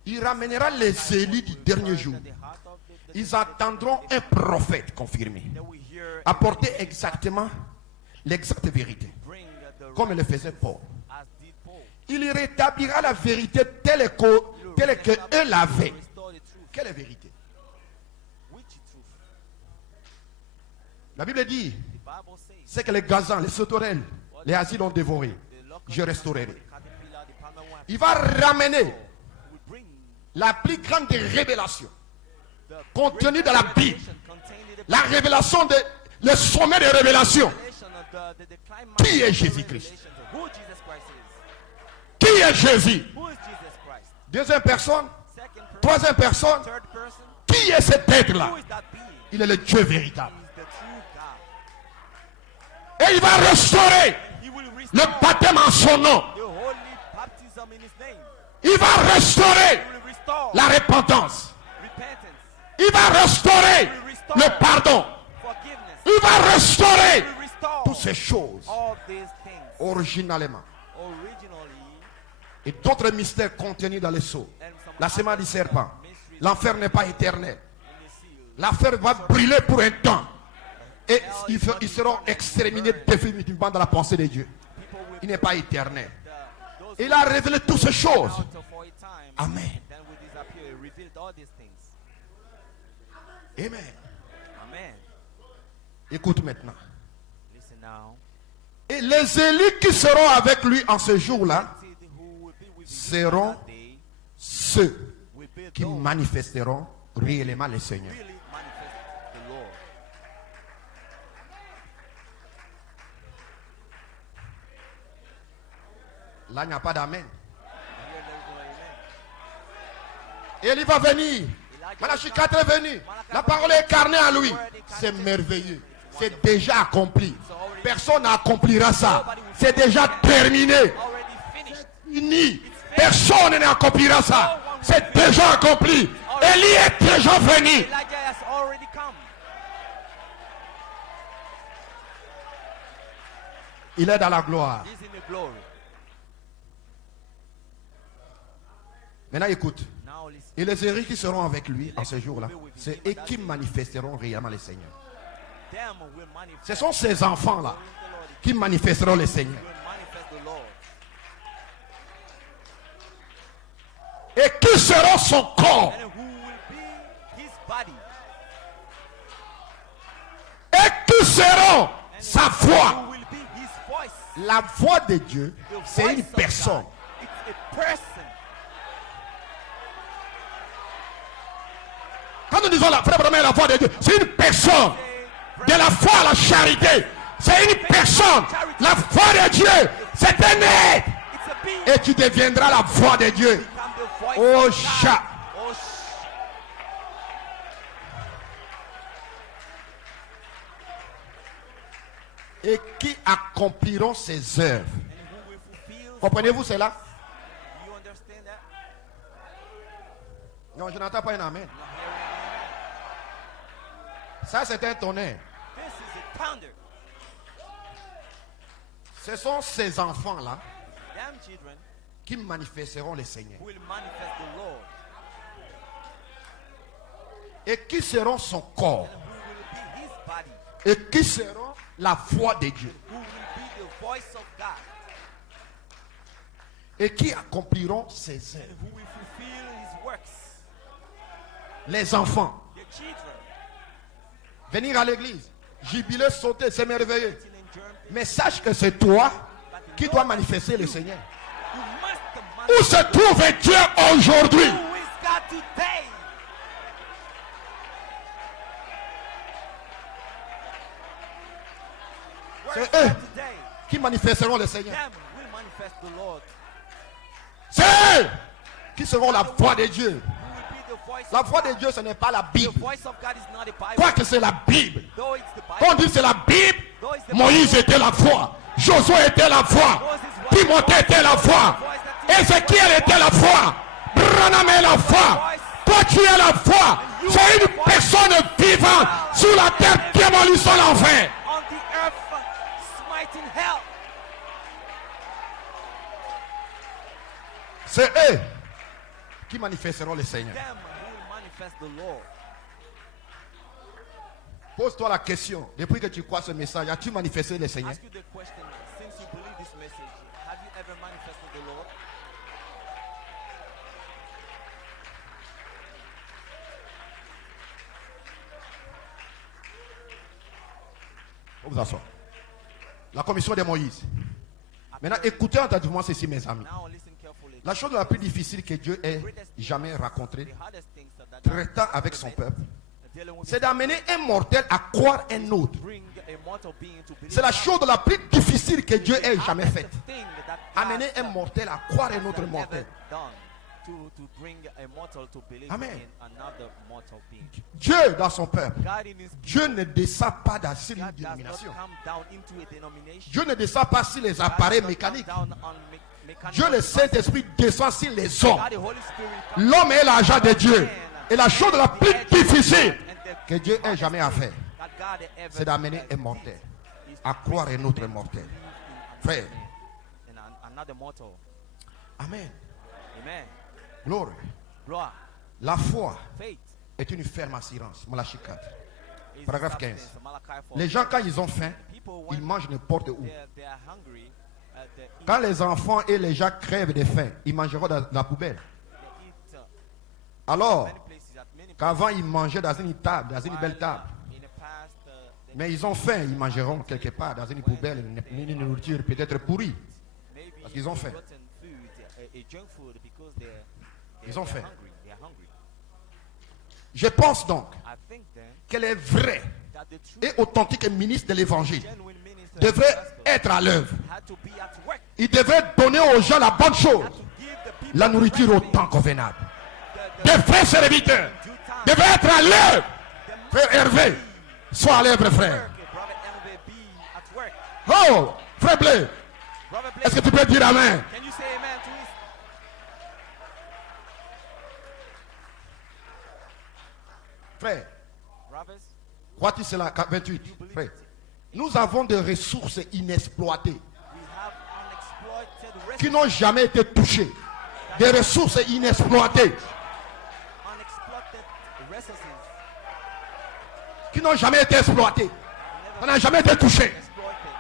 Il ramènera les élus du dernier jour. Ils attendront un prophète confirmé, apporter exactement l'exacte vérité, comme le faisait Paul. Il rétablira la vérité telle que eux l'avaient. Quelle vérité? La Bible dit, c'est que les gazans, les sauterelles, les asiles ont dévoré. Je restaurerai. Il va ramener la plus grande des révélations contenues dans la Bible. La révélation, le sommet des révélations. Qui est Jésus-Christ? Qui est Jésus? Deuxième personne. Troisième personne. Qui est cet être-là? Il est le Dieu véritable. Et il va restaurer le baptême en son nom. Il va restaurer la repentance. Il va restaurer le pardon. Il va restaurer toutes ces choses originalement. Et d'autres mystères contenus dans les sceaux. La semence du serpent. L'enfer n'est pas éternel. L'enfer va brûler pour un temps. Et ils seront exterminés définitivement dans la pensée de Dieu. Il n'est pas éternel. Il a révélé toutes ces choses. Amen. Amen. Écoute maintenant. Et les élus qui seront avec lui en ce jour-là seront ceux qui manifesteront réellement le Seigneur. Là, il n'y a pas d'amen. Et il va venir. Malachie 4 est venu. La parole est incarnée en lui. C'est merveilleux. C'est déjà accompli. Personne n'accomplira ça. C'est déjà terminé. Fini. Personne n'accomplira ça. C'est déjà accompli. Élie est déjà venu. Il est dans la gloire. Maintenant écoute. Et les héritiers qui seront avec lui en ce jour-là, c'est eux qui manifesteront réellement le Seigneur. Ce sont ces enfants-là qui manifesteront le Seigneur. Et qui seront son corps. Et qui seront sa voix. La voix de Dieu, c'est une personne. Quand nous disons la voix de Dieu, c'est une personne. De la foi à la charité, c'est une personne. La foi de Dieu, c'est un être. be. Et tu deviendras la voix de Dieu. Become the voice Oh, of God. chat. Oh, Et qui accompliront ses œuvres. and who will fulfill. Comprenez-vous cela? Do you understand that? Non, je n'entends pas un amen. Not hearing me? Ça, c'est un tonnerre. This is a thunder. Ce sont ces enfants-là Them children qui manifesteront le Seigneur. will manifest the Lord. Et qui seront son corps. And who will be his body. Et qui seront la voix de Dieu. Who will be the voice of God. Et qui accompliront ses And œuvres. who will fulfill his works. Les enfants. The children. Venir à l'église. Jubiler, sauter, s'émerveiller. Till in germ. Mais sache que c'est toi qui dois manifester le Seigneur. You must Où manifest. se trouve Dieu aujourd'hui? Who is God today? Where is C'est eux God today? qui manifesteront le Seigneur. Them will manifest the Lord. C'est eux qui seront la voix de Dieu. Who will be the voice La of voix God. de Dieu, ce n'est pas la The Bible. voice of God is not a Bible. Quoique c'est la Bible. Though it's the Quand on Bible. dit c'est la Bible, Though it's the Moïse Bible. était la voix. Josué était la voix. Timothée était la voix. Ézéchiel était la voix. Branham est la voix. Toi tu es la voix. C'est une personne vivante sur la terre démolissant l'enfer. On the earth, smiting hell. C'est eux qui manifesteront le Seigneur. Them who will manifest the Lord. Pose-toi la question. Depuis que tu crois ce message, as-tu manifesté le Seigneur? Ask you the question, since you believe this message, have you ever manifested the Lord? Faut vous asseoir. La commission de Moïse. Maintenant, écoutez attentivement ceci, mes amis. Now listen carefully. La chose la plus difficile que Dieu ait jamais rencontrée, The hardest things that traitant avec son peuple, dealing with c'est d'amener un mortel à croire un autre. bring a mortal being to believe. C'est la God. chose la plus difficile que Dieu ait The jamais hardest faite. thing that God Amener un mortel à croire un has autre ever mortel. done to bring a mortal to believe Amen. in another mortal being. Dieu dans son peuple, God in his Dieu ne descend pas dans une God does not dénomination. come down into a denomination. Dieu ne descend pas sur les God appareils does not come mécaniques. down on mechanical Dieu, le devices. Saint-Esprit, descend sur les hommes. God, the Holy Spirit, comes L'homme est l'agent de Dieu. Et la chose la the plus edge of difficile and the que Dieu ait hardest jamais à faire, that God ever c'est d'amener un did mortel is à croire un autre mortel. Frère. in another mortal. Amen. Amen. Glory. Gloire. La foi Faith est une ferme assurance. Malachi 4. is Paragraphe the 15. substance. Malachi 4. Les gens, quand ils ont faim, People, ils when mangent n'importe où. they are hungry, they eat, Quand les enfants et les gens crèvent de faim, ils mangeront dans la poubelle. they eat Alors many places at many qu'avant ils mangeaient dans une table, dans une while, belle table. in the past, they Mais ils ont faim, ils mangeront quelque part dans une poubelle, une nourriture peut-être pourrie. maybe parce qu'ils ont faim. rotten food, a junk food because Ils ont faim. hungry. They are hungry. Je pense donc I think then qu'elle est vraie that the true et authentique ministre de l'évangile genuine minister of the devrait gospel être à l'œuvre. had to be at work, Il devrait donner aux gens la bonne chose, had to give the people la nourriture the au right temps thing, convenable. the Des frères serviteurs due time. devraient être à l'œuvre. The Frère Hervé, sois à l'œuvre, frère. work, brother Elbe, be at work. Oh, frère Blé, Brother est-ce que Blake, tu peux dire Amen? can you say amen to this? Frère, Brothers, crois-tu cela? 28. Frère, nous avons des ressources inexploitées we have unexploited qui n'ont jamais été touchées. Des ressources inexploitées unexploited resources qui n'ont jamais été exploitées. Ça n'a jamais été touché. exploited.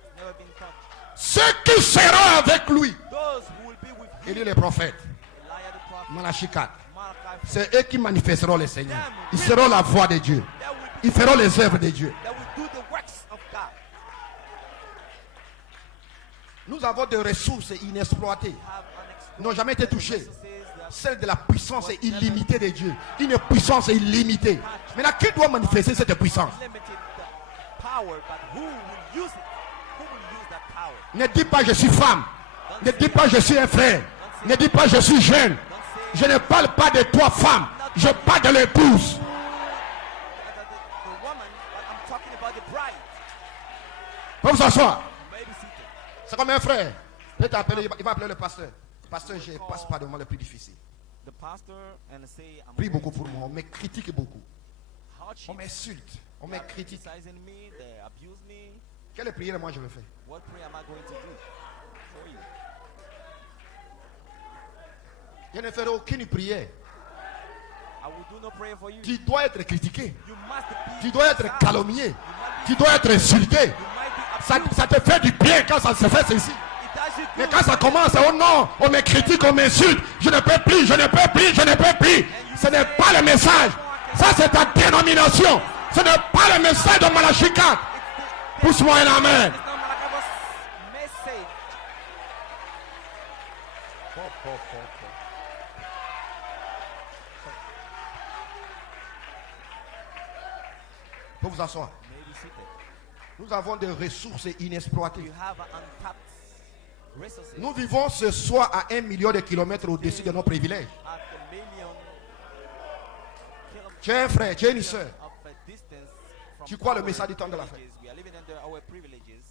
It's never been touched. Ceux qui seront avec lui, Those who will be with il him, dit les prophètes, Elijah the prophet, Malachi 4, Malachi 4, c'est eux qui manifesteront le Seigneur. Ils seront la voix de Dieu. that will Ils feront les œuvres de Dieu. that will do the works of God. Nous avons des ressources inexploitées, Have qui n'ont jamais été touchées. resources that Celle de la puissance illimitée de Dieu. Une puissance illimitée. Maintenant, qui doit manifester cette puissance? limited the power, but who will use it? Who will use that power? Ne dis pas je suis femme. Don't Ne dis pas je suis un frère. Ne dis pas je suis jeune. Je ne parle pas de toi femme. Je parle de l'épouse. The woman, but I'm talking about the bride. Vous vous asseoir. You may be seated. C'est comme un frère. Il va appeler le pasteur. Pasteur, je passe par le moment le plus difficile. The pastor and say, I'm Prie beaucoup pour moi. On me critique beaucoup. hardship. On m'insulte. On me critique. Criticizing me, they abuse me. Quelle prière moi je vais faire? What prayer am I going to do for you? Je ne ferai aucune prière. I will do no prayer for you. Tu dois être critiqué. You must be Tu dois être criticized. calomnié. You might Tu be, dois être insulté. you might be Ça, abused. ça te fait du bien quand ça se fait ceci. It does you Mais good. quand ça commence, oh non, on me critique, on m'insulte. Je ne peux plus, je ne peux plus, je ne peux plus. Ce n'est pas le message. Ça, c'est ta dénomination. Ce n'est pas le message de Malachie 4. Pousse-moi un amen. It's not Malachi's message. Faut vous asseoir. You may be seated. Nous avons des ressources inexploitées. You have an untapped resources. Nous vivons ce soir à 1 million de kilomètres au-dessus de nos privilèges. At a million Tu es un frère, tu es une soeur. of a distance from Tu crois le our message du temps de la fête. privileges. We are living under our privileges.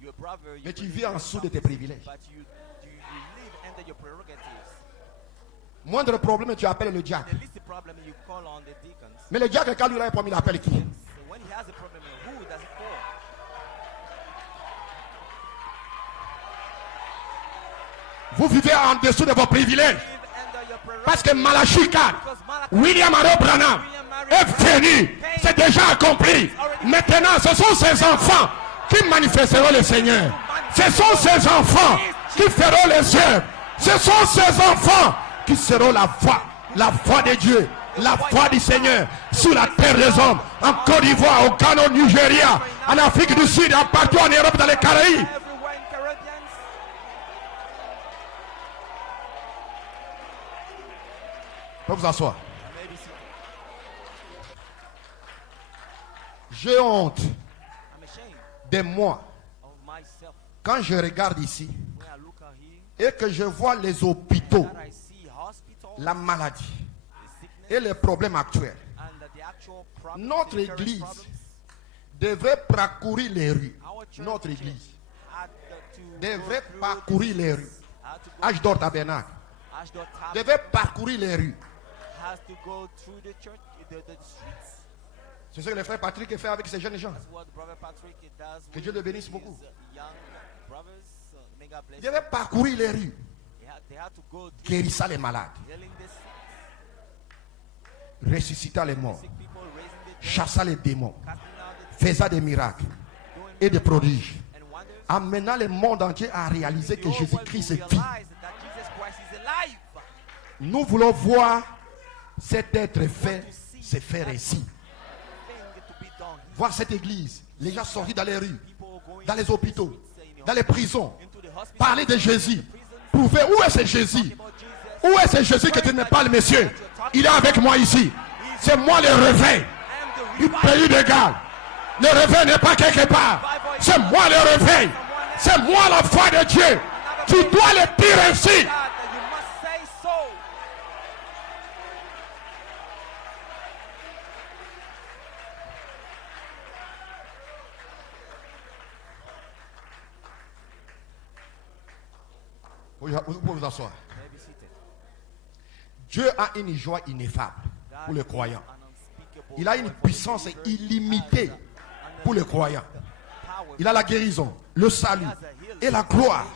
Your brother, you Mais tu believe vis en in dessous de tes something, privilèges. But you live under your prerogatives. Moindre problème, tu appelles le diacre. The least problem you call on the deacons. Mais le diacre, quand lui a un problème, il appelle qui? So when he has a problem, who does it call? Vous vivez en dessous de vos privilèges. Live under your prerogatives. Parce que Malachie 4, Because Malachi, William Arrow Branham est venu. C'est déjà accompli. Maintenant, ce sont ses enfants qui manifesteront le Seigneur. Ce sont ses enfants qui feront les œuvres. Ce sont ses enfants qui seront la voix de Dieu, la voix du Seigneur sur la terre des hommes. En Côte d'Ivoire, au Ghana, au Nigeria, en Afrique du Sud, partout en Europe, dans les Caraïbes. everywhere in Caribbean. Faut vous asseoir. You may be seated. J'ai honte I'm ashamed de moi of myself quand je regarde ici when I look out here et que je vois les hôpitaux, that I see hospitals, la maladie the sickness, et les problèmes actuels. and the actual problems, Notre the current église problems. devrait parcourir les rues. Our church Notre église had to devrait go through parcourir les rues. had to go Ashdod Tabernacle Ashdod Tabernacle devait parcourir les rues. has to go through the church, the streets. C'est ce que le frère Patrick fait avec ces jeunes gens. That's what Brother Patrick does. Que with Dieu le bénisse his, beaucoup. Young brothers. May God bless Il devait parcourir les rues, they had to go through guérissant les malades, healing the sick, ressuscitant les morts, sick people, raising the dead, chassant les démons, casting out the faisant des miracles doing et des prodiges, and wonders. amenant le monde entier à réaliser que The whole world Jésus-Christ will est vie. realize that Jesus Christ is alive. Nous voulons voir cet être fait se faire ici. Thing to be done. Voir cette église, les gens sortis dans les rues, People going dans les hôpitaux, in the dans les prisons, into the hospital, parler de Jésus, prouver où est ce Jésus, about Jesus. où est ce Jésus que tu ne parles, monsieur. Il est avec moi ici. C'est moi le réveil I am the du pays de Galles. Le réveil n'est pas quelque part. C'est moi le réveil. C'est moi la foi de Dieu. Tu dois le dire ainsi. God that you must say so. Vous pouvez vous asseoir. May be seated. Dieu a une joie ineffable pour les croyants. Il a une puissance illimitée pour les croyants. Il a la guérison, le salut et la gloire.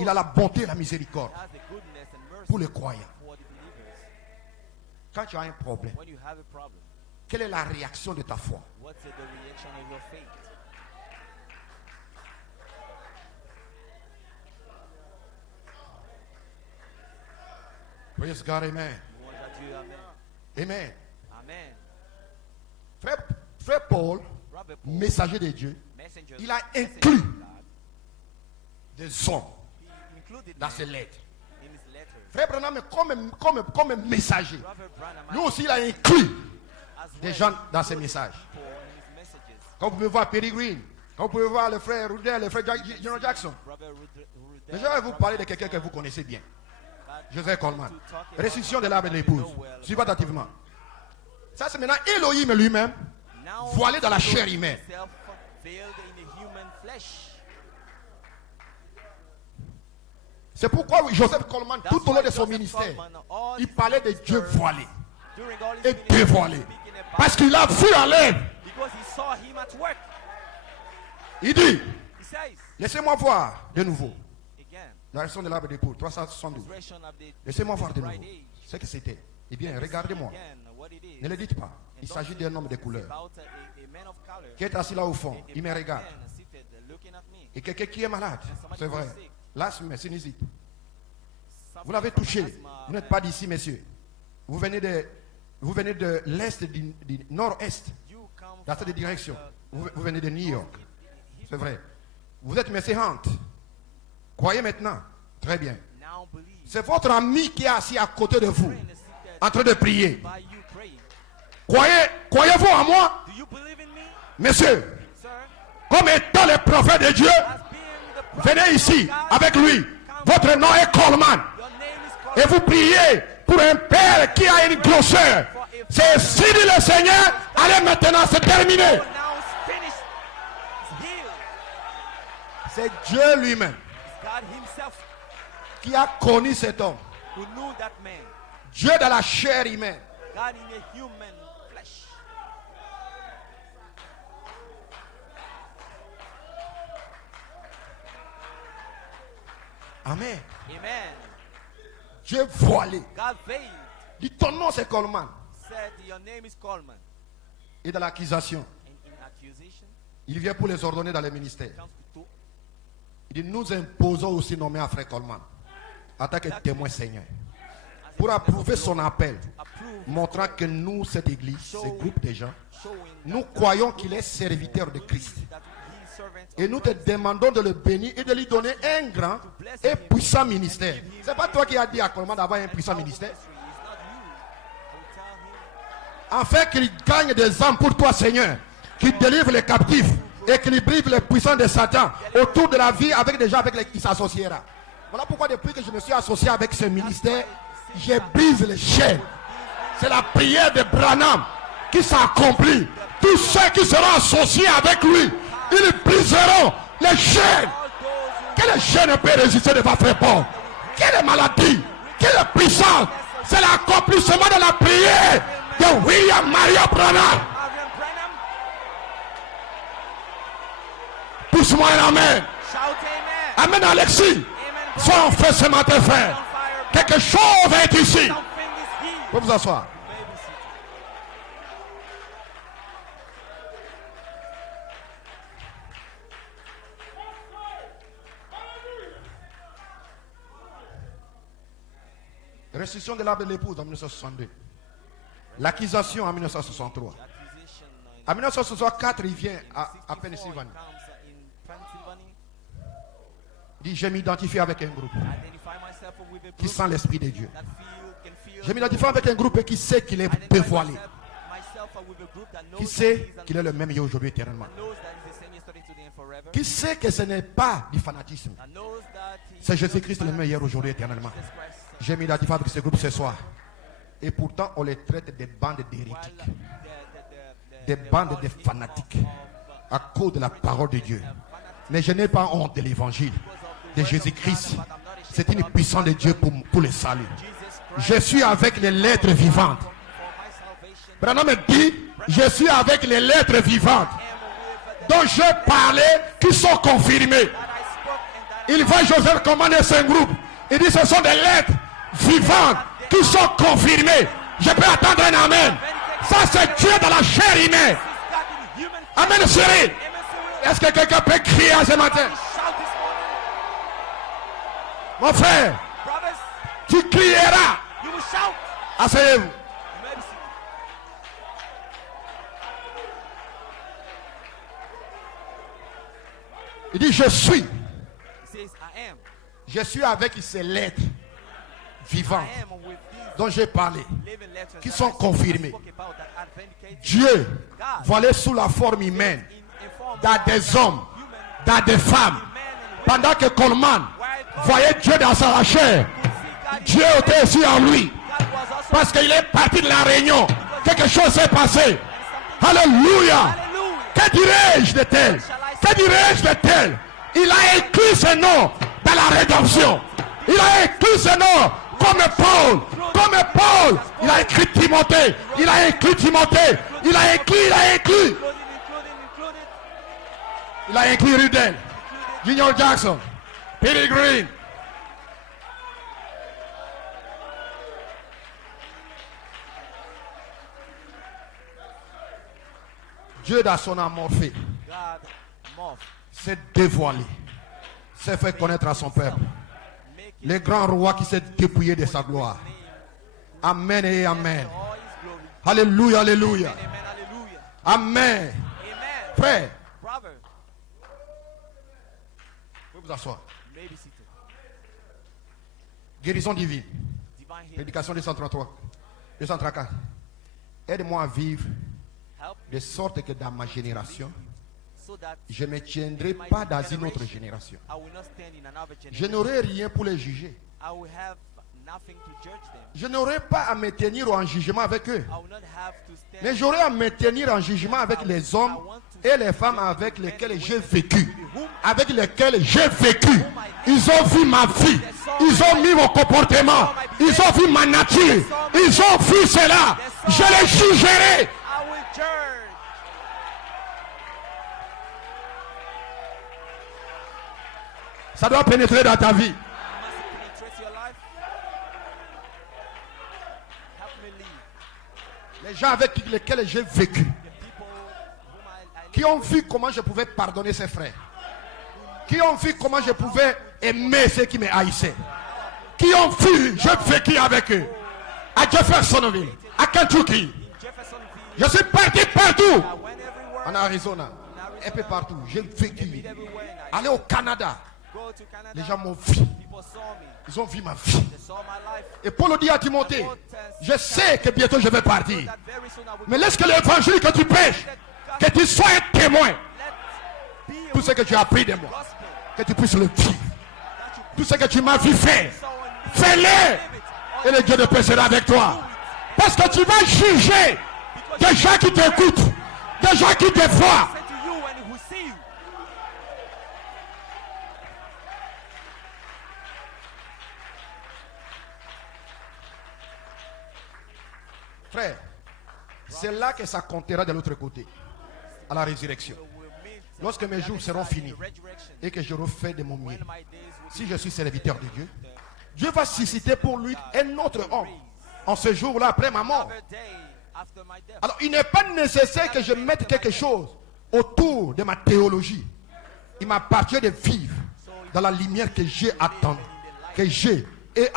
Il a la bonté et la miséricorde pour les croyants. Quand tu as un problème, When you have a problem, quelle est la réaction de ta foi? what's the reaction of your faith? Praise God, amen. Louange à Dieu, amen. Amen. Amen. Frère Paul, Robert Paul, messager de Dieu, messenger, il a messenger inclus of God, des hommes he included dans them ses lettres. in his letters. Frère Branham, comme messager, Robert Branham lui aussi il a inclus as des well gens dans ses messages. people in his messages. Comme vous pouvez voir, Peregrine, Quand vous pouvez voir le frère Rudel, le frère General Jackson. Brother Rudel, Mais je vais vous parler de quelqu'un que vous connaissez bien. Joseph Coleman. Restitution de l'arbre de l'épouse. Suivez attentivement. Ça, c'est maintenant Elohim lui-même, voilé dans la chair humaine. C'est pourquoi Joseph Coleman, tout au long de son ministère, il parlait de Dieu voilé et dévoilé. Parce qu'il a vu à l'œuvre. Il dit, laissez-moi voir de nouveau. La version de l'arbre d'épouse, 372. Laissez-moi voir de nouveau ce que c'était. Eh bien, regardez-moi. Ne le dites pas. Il s'agit d'un homme de couleur qui est assis là au fond. Il me regarde. Et quelqu'un qui est malade. C'est vrai. L'asthme, sinusite. Vous l'avez touché. Vous n'êtes pas d'ici, messieurs. Vous venez de l'est, du nord-est. Dans cette direction. Vous venez de New York. C'est vrai. Vous êtes Messie Hunt. Croyez maintenant. Très bien. C'est votre ami qui est assis à côté de vous, en train de prier. Croyez-vous en moi? Messieurs, comme étant le prophète de Dieu, venez ici avec lui. Votre nom est Coleman. Et vous priez pour un père qui a une grosseur. C'est si dit le Seigneur, allez maintenant, c'est terminé. C'est Dieu lui-même qui a connu cet homme. Dieu dans la chair humaine. Amen. Dieu voilé. Dit ton nom c'est Coleman. Et dans l'accusation, il vient pour les ordonner dans les ministères. Il dit nous imposons aussi nommer à frère Coleman en tant que témoin Seigneur pour approuver son appel, montrant que nous, cette église, ce groupe de gens, nous croyons qu'il est serviteur de Christ. Et nous te demandons de le bénir et de lui donner un grand et puissant ministère. C'est pas toi qui as dit à Coleman d'avoir un puissant ministère. Afin qu'il gagne des âmes pour toi, Seigneur, qu'il délivre les captifs et qu'il brise les puissants de Satan autour de la vie avec des gens avec lesquels il s'associera. Voilà pourquoi depuis que je me suis associé avec ce ministère, je brise les chaînes. C'est la prière de Branham qui s'accomplit. Tous ceux qui seront associés avec lui, ils briseront les chaînes. Quelle chaîne peut résister devant frère Paul? Quelle maladie? Quelle puissance? C'est l'accomplissement de la prière de William Maria Branham. Pousse-moi un amen. Amen Alexis. Sois en feu ce matin, frère. Quelque chose est ici. Vous pouvez vous asseoir. Restitution de l'arbre de l'épouse en 1962. L'accusation en 1963. En 1964, il vient à Pennsylvanie. Il dit, je m'identifie avec un groupe qui sent l'Esprit de Dieu. Je m'identifie avec un groupe qui sait qu'il est dévoilé. Qui sait qu'il est le même hier aujourd'hui éternellement. Qui sait que ce n'est pas du fanatisme. C'est Jésus-Christ le même hier aujourd'hui éternellement. Je m'identifie avec ce groupe ce soir. Et pourtant, on les traite des bandes d'hérétiques. Des bandes de fanatiques. À cause de la parole de Dieu. Mais je n'ai pas honte de l'évangile de Jésus-Christ. C'est une puissance de Dieu pour le salut. Je suis avec les lettres vivantes. Branham me dit, je suis avec les lettres vivantes dont je parlais qui sont confirmées. Il voit Joseph commander ce groupe. Il dit, ce sont des lettres vivantes qui sont confirmées. Je peux attendre un amen. Ça, c'est Dieu dans la chair humaine. Amen, Cyril. Est-ce que quelqu'un peut crier ce matin? Mon frère, tu crieras. Asseyez-vous. Il dit, je suis. Je suis avec ces lettres vivantes dont j'ai parlé, qui sont confirmées. Dieu, voilé sous la forme humaine, dans des hommes, dans des femmes. Pendant que Coleman voyait Dieu dans sa chair, Dieu était aussi en lui. Parce qu'il est parti de la réunion. Quelque chose s'est passé. Alléluia. Que dirais-je de tel? Que dirais-je de tel? Il a écrit ce nom dans la rédemption. Il a écrit ce nom comme Paul. Comme Paul. Il a écrit Timothée. Il a écrit Timothée. Il a écrit. Il a écrit Rudel, Junior Jackson, Peter Green. Dieu dans son amour fait s'est dévoilé, s'est fait connaître à son peuple. Le grand roi qui s'est dépouillé de sa gloire. Amen et amen. Alléluia, alléluia. Amen. Frère, vous pouvez vous asseoir. Guérison divine. Prédication 233. 234. Aide-moi à vivre de sorte que dans ma génération, je ne me tiendrai pas dans une autre génération. Je n'aurai rien pour les juger. Je n'aurai pas à me tenir en jugement avec eux. Mais j'aurai à me tenir en jugement avec les hommes et les femmes avec lesquels j'ai vécu. Avec lesquels j'ai vécu. Ils ont vu ma vie. Ils ont mis mon comportement. Ils ont vu ma nature. Ils ont vu cela. Je les jugerai. Ça doit pénétrer dans ta vie. Les gens avec lesquels j'ai vécu, qui ont vu comment je pouvais pardonner ses frères, qui ont vu comment je pouvais aimer ceux qui me haïssaient, qui ont vu, j'ai vécu avec eux, à Jeffersonville, à Kentucky. Je suis parti partout, en Arizona, un peu partout. J'ai vécu. Aller au Canada, les gens m'ont vu. Ils ont vu ma vie. Et Paul dit à Timothée, je sais que bientôt je vais partir. Mais laisse que l'évangile que tu prêches, que tu sois un témoin. Tout ce que tu as appris de moi, que tu puisses le vivre. Tout ce que tu m'as vu faire, fais-le. Et le Dieu de paix sera avec toi. Parce que tu vas juger des gens qui t'écoutent, des gens qui te voient. Frère, c'est là que ça comptera de l'autre côté, à la résurrection. Lorsque mes jours seront finis et que je refais de mon mieux, si je suis serviteur de Dieu, Dieu va susciter pour lui un autre homme en ce jour-là après ma mort. Alors il n'est pas nécessaire que je mette quelque chose autour de ma théologie. Il m'appartient de vivre dans la lumière que j'ai et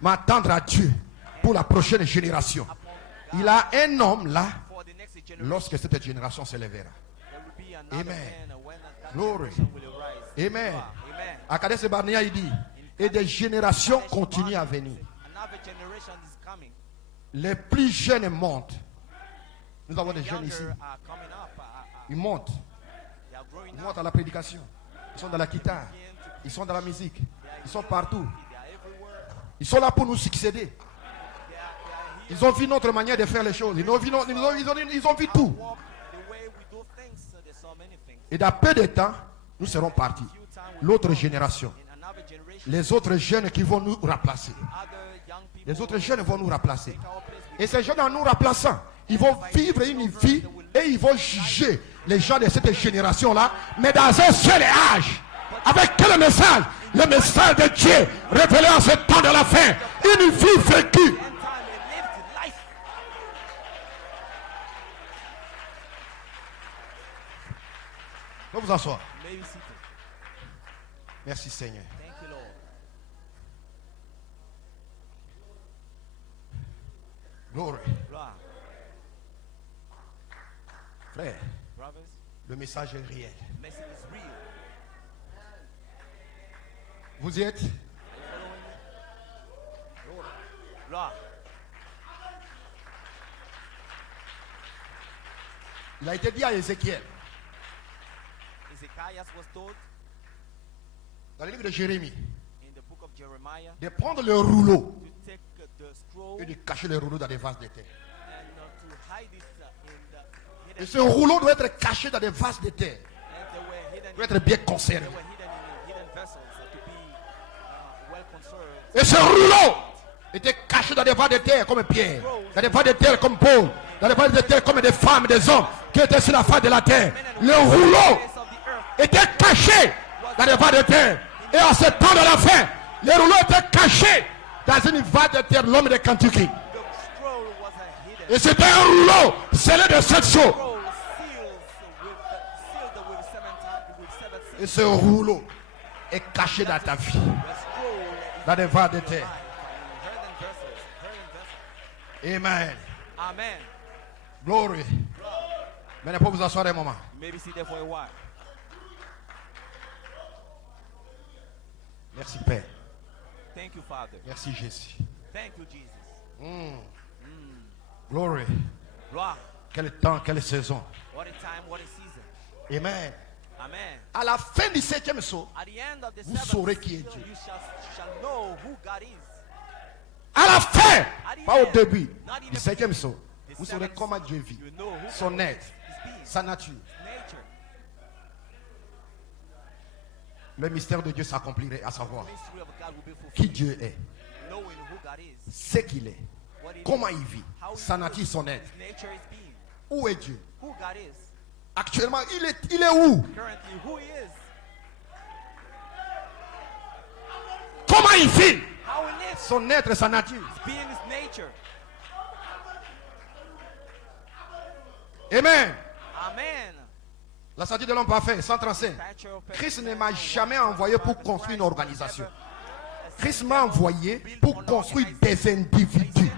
m'attendre à Dieu pour la prochaine génération. Il a un homme là lorsque cette génération s'élèvera. Amen. Glory. Amen. À Kadesh Barnea, il dit, et des générations continuent à venir. Les plus jeunes montent. Nous avons des jeunes ici. Ils montent. Ils montent à la prédication. Ils sont dans la guitare. Ils sont dans la musique. Ils sont partout. Ils sont là pour nous succéder. Ils ont vu notre manière de faire les choses. Ils ont vu tout. Et dans peu de temps, nous serons partis. L'autre génération. Les autres jeunes qui vont nous remplacer. Les autres jeunes vont nous remplacer. Et ces jeunes en nous remplaçant, ils vont vivre une vie et ils vont juger les gens de cette génération-là, mais dans un seul âge. Avec quel message? Le message de Dieu révélé en ce temps de la fin. Une vie vécue. Vous vous asseoir. Merci Seigneur. Glory. Frère, le message est réel. Vous y êtes? Il a été dit à Ézéchiel, Zacchaeus was told dans le livre de Jérémie, in the book of Jeremiah de prendre le rouleau to take the scroll et de cacher le rouleau dans des vases de terre. and to hide it in the Et hidden. ce rouleau doit être caché dans des vases de terre. And they were hidden. Doit être bien conservé. They were hidden in hidden vessels to be well conserved. Et ce rouleau était caché dans des vases de terre comme Pierre, dans des vases de terre comme Paul, dans des vases de terre comme des femmes, des hommes qui étaient sur la face de la terre. Le rouleau Face of the earth. était caché dans des vases de terre. Et en ce temps de la fin, le rouleau était caché dans une vase de terre, l'homme de Kentucky. The scroll was a hidden. Et c'était un rouleau scellé de 7 sceaux. Scroll sealed with seven Et seals. ce rouleau est caché dans ta vie, The scroll is dans des vases de terre. in earthen vessels. Earthen vessels. Amen. Amen. Glory. Mais ne pas vous asseoir un moment. Maybe sit there for a while. Merci Père. Thank you, Father. Merci Jésus. Thank you, Jesus. Glory. Gloire. Quel temps, quelle saison. What a time, what a season. Amen. Amen. À la fin du 7e saut, At the end of the vous seventh saurez qui est seal, Dieu. you shall know who God is. À la fin, At the pas au end, début not in du the 7e saut, The vous saurez seventh comment seal, Dieu vit, you know who son God être, is, his being, sa nature. nature. Le mystère de Dieu s'accomplirait, à savoir The mystery of God will be qui fulfilled. Dieu est, Knowing who God is, ce qu'il est, what he comment is, il vit, how he sa lives, nature, son être. his nature, his being, Où est Dieu? who God is, Actuellement, il est où? currently who he is, Comment il vit? how he lives, Son être, sa nature. his being, his nature. Amen. Amen. La statue de l'homme parfait, 135. Stature of Christ ne perfect m'a man, jamais one envoyé pour Christ construire une never organisation. sent Christ me m'a to envoyé build pour an construire organization. des individus He sent me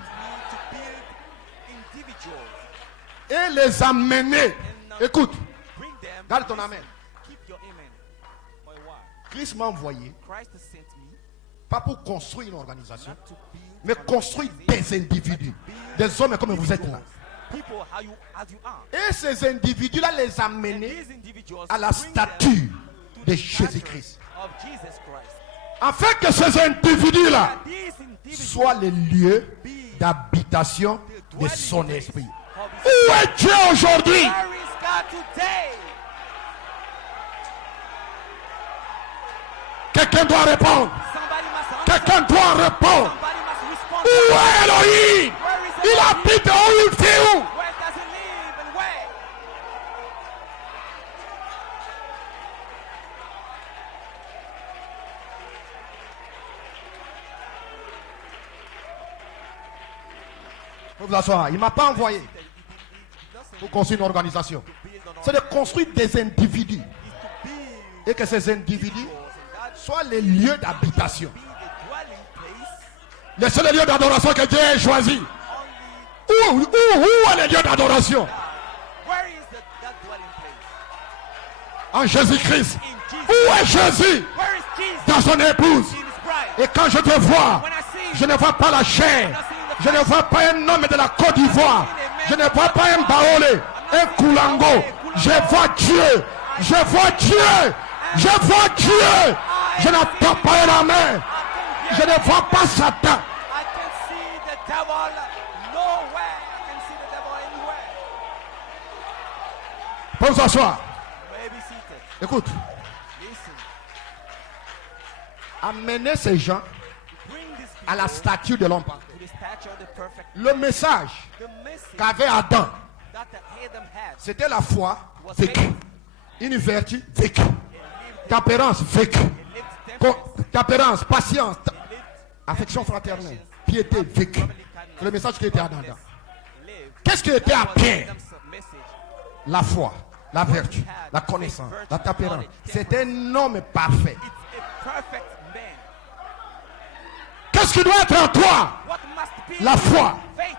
to build individuals et les amener. Écoute, bring them. garde ton amen. Keep your amen for a while. Christ m'a envoyé Christ has sent me pas pour construire une organisation, not to build mais an construire organization, des individus, des hommes comme vous êtes là. people as you are. Et ces individus-là les And amener these individuals à la bring them statue to de the Jésus-Christ. stature of Jesus Christ. Afin que ces individus-là And these individuals soient les lieux be d'habitation the de dwelling son place esprit. of his Où est Dieu aujourd'hui? Where is God today? Quelqu'un doit répondre. Somebody must answer. Quelqu'un doit répondre. Somebody must respond. Où est Elohim? Where is Il Elohim? habite où? Il fait où? Where does he live and where? Faut vous asseoir. Il ne m'a pas envoyé He doesn't pour construire une organisation. build an C'est de construire des individus. is to build Et que ces individus individuals, and that soient les lieux d'habitation. be the dwelling place. Les seuls lieux d'adoration que Dieu a choisi. Only Où est le lieu d'adoration? where is that dwelling place? En Jésus-Christ. In Jesus. Où est Jésus? Where is Jesus? Dans son épouse. In his bride. Et quand je te vois, When I see je ne vois pas la chair. Je ne vois pas un homme de la Côte d'Ivoire. Je ne vois pas un Baolé, un Koulango. Je vois Dieu. Je vois Dieu. Je vois Dieu. Je n'entends pas un amen. Je ne vois pas Satan. I can see the devil nowhere. I can see the devil anywhere. Pour vous asseoir. Maybe seated. Écoute, Listen. amenez ces gens Bring these à la people statue de l'homme parfait. to the stature of the perfect. Le message The message qu'avait Adam, that Adam had c'était la foi vécue. Une vertu vécue. Tempérance vécue. Tempérance, patience, affection fraternelle, piété vécue. C'est le message qui était à Adam. Qu'est-ce qui était à Pierre? La foi, la vertu, la connaissance, la tempérance. C'est un homme parfait. It's a perfect man. Qu'est-ce qui doit être en toi? What must be La foi. faith?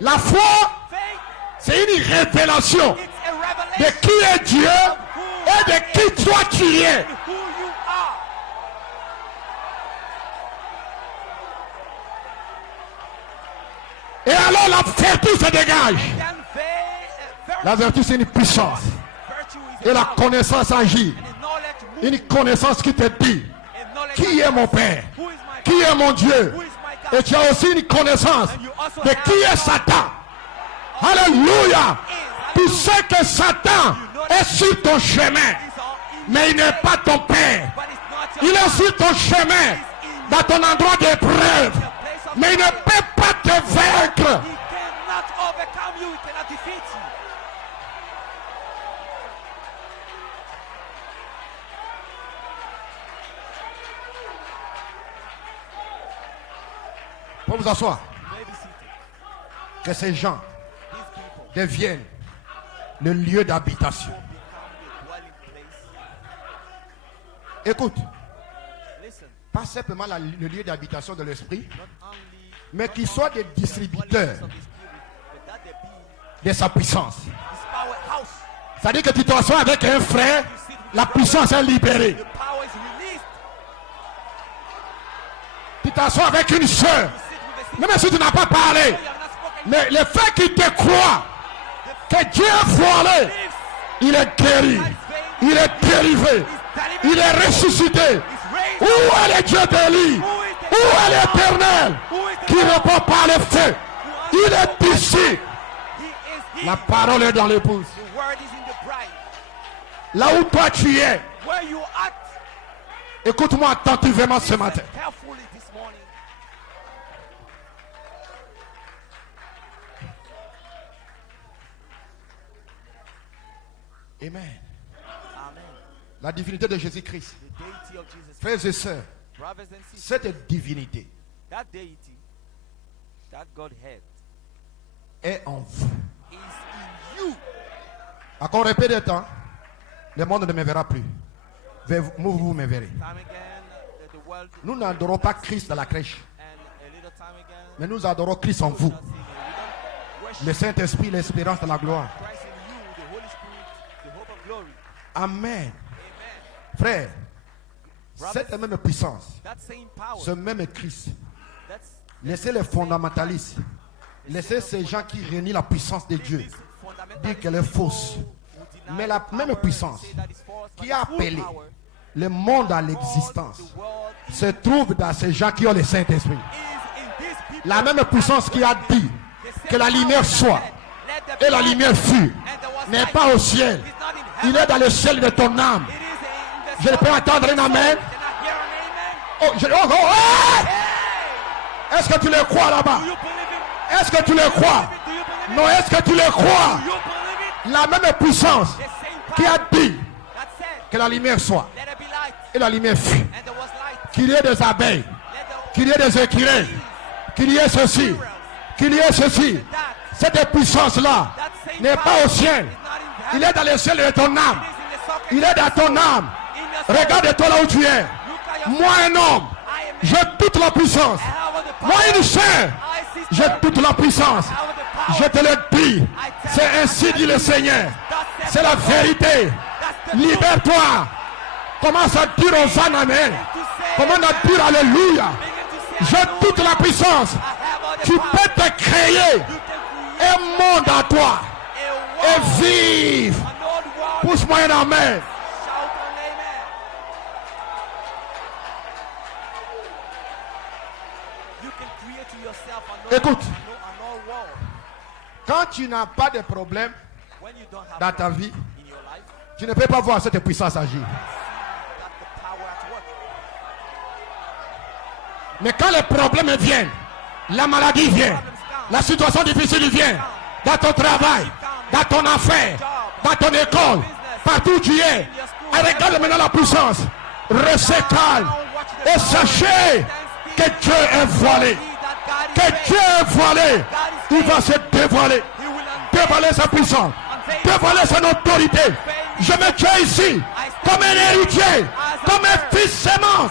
La foi, Faith. c'est une révélation It's a de revelation qui est Dieu et de qui toi tu es. of who you are. Et alors la vertu se dégage. Then La vertu c'est une puissance. virtue is Et la connaissance agit. And the knowledge moves. Une connaissance qui te dit A knowledge qui that est mon says, Père, who is my qui est God? mon Dieu. Who is my God? Et tu as aussi une connaissance And you also de qui est have Satan. Alléluia. Tu sais que Satan est sur ton chemin, It's all in mais il n'est pas ton Père. but it's not Il your est sur ton chemin, dans ton endroit d'épreuve, place of mais il ne trial. peut pas te vaincre. He cannot overcome you. He cannot defeat you. Pour vous asseoir, You may be seated. que ces gens These people deviennent le lieu d'habitation. become the dwelling place. Écoute, Listen, pas simplement le lieu d'habitation de l'esprit, not only mais qu'ils soient des the distributeurs dwelling place of the spirit, but that they be de sa puissance. his powerhouse. C'est-à-dire que tu t'assois avec un frère, la puissance est libérée. The power is released. Tu t'assois avec une sœur, You sit with the sick. même si tu n'as pas parlé, You have not spoken. mais le fait qu'il te croit que Dieu est voilé, il est guéri, il est délivré, il est ressuscité. Où est le Dieu d'Élie? Où est l'Éternel qui répond par le feu? Il est ici. He is here. La parole est dans l'épouse. The word is in the bride. Là où toi tu es, Where you at? écoute-moi attentivement ce matin. Listen carefully this morning. Amen. Amen. La divinité de Jésus-Christ. The deity of Jesus. Frères et sœurs, Brothers and sisters, cette divinité that deity that God had est en vous. is in you. À qu'on répète des temps, le monde ne me verra plus. Vous me verrez. Time again, the world Nous n'adorons pas Christ dans la crèche, and a little time again. mais nous adorons Christ en vous. We don't worship Le Saint-Esprit, l'espérance de la gloire. Christ in you, the Holy Spirit, the hope of glory. Amen. Amen. Frère, cette même puissance, That same power. ce même Christ, That's laissez les fondamentalistes, laissez ces gens qui renient la puissance de Dieu this fundamental dire qu'elle est fausse. who deny Mais la the même power, puissance say that is false, but qui a the full appelé power le monde à caused l'existence the world se trouve dans ces gens qui ont le Saint-Esprit. is in these people. La même puissance qui a dit que la lumière soit et la lumière fut n'est pas au ciel. Il est dans le ciel de ton âme. Je peux entendre un amen. Oh, Est-ce que tu le crois là-bas? Est-ce que tu le crois? Non, est-ce que tu le crois? La même puissance qui a dit que la lumière soit et la lumière fut. Qu'il y ait des abeilles, qu'il y ait des écureuils, qu'il y ait ceci, qu'il y ait ceci. Cette puissance-là n'est pas au ciel. Il est dans le ciel de ton âme. Il est dans ton âme. Regarde-toi là où tu es. Moi, un homme, j'ai toute la puissance. Moi, une sœur, j'ai toute la puissance. Je te le dis. C'est ainsi dit le Seigneur. C'est la vérité. Libère-toi. Commence à dire aux âmes amen. Commence à dire alléluia. J'ai toute la puissance. Tu peux te créer un monde à toi et vivre. Pousse-moi un amen. Écoute, quand tu n'as pas de problème dans ta vie, tu ne peux pas voir cette puissance agir. Mais quand les problèmes viennent, la maladie vient, la situation difficile vient, dans ton travail, dans ton affaire, dans ton école, partout où tu es, regarde maintenant la puissance. Restez calme et sachez que Dieu est voilé. Que Dieu est voilé. Il va se dévoiler. Dévoiler sa puissance. Dévoiler son autorité. Je me tiens ici comme un héritier, comme un fils sémence.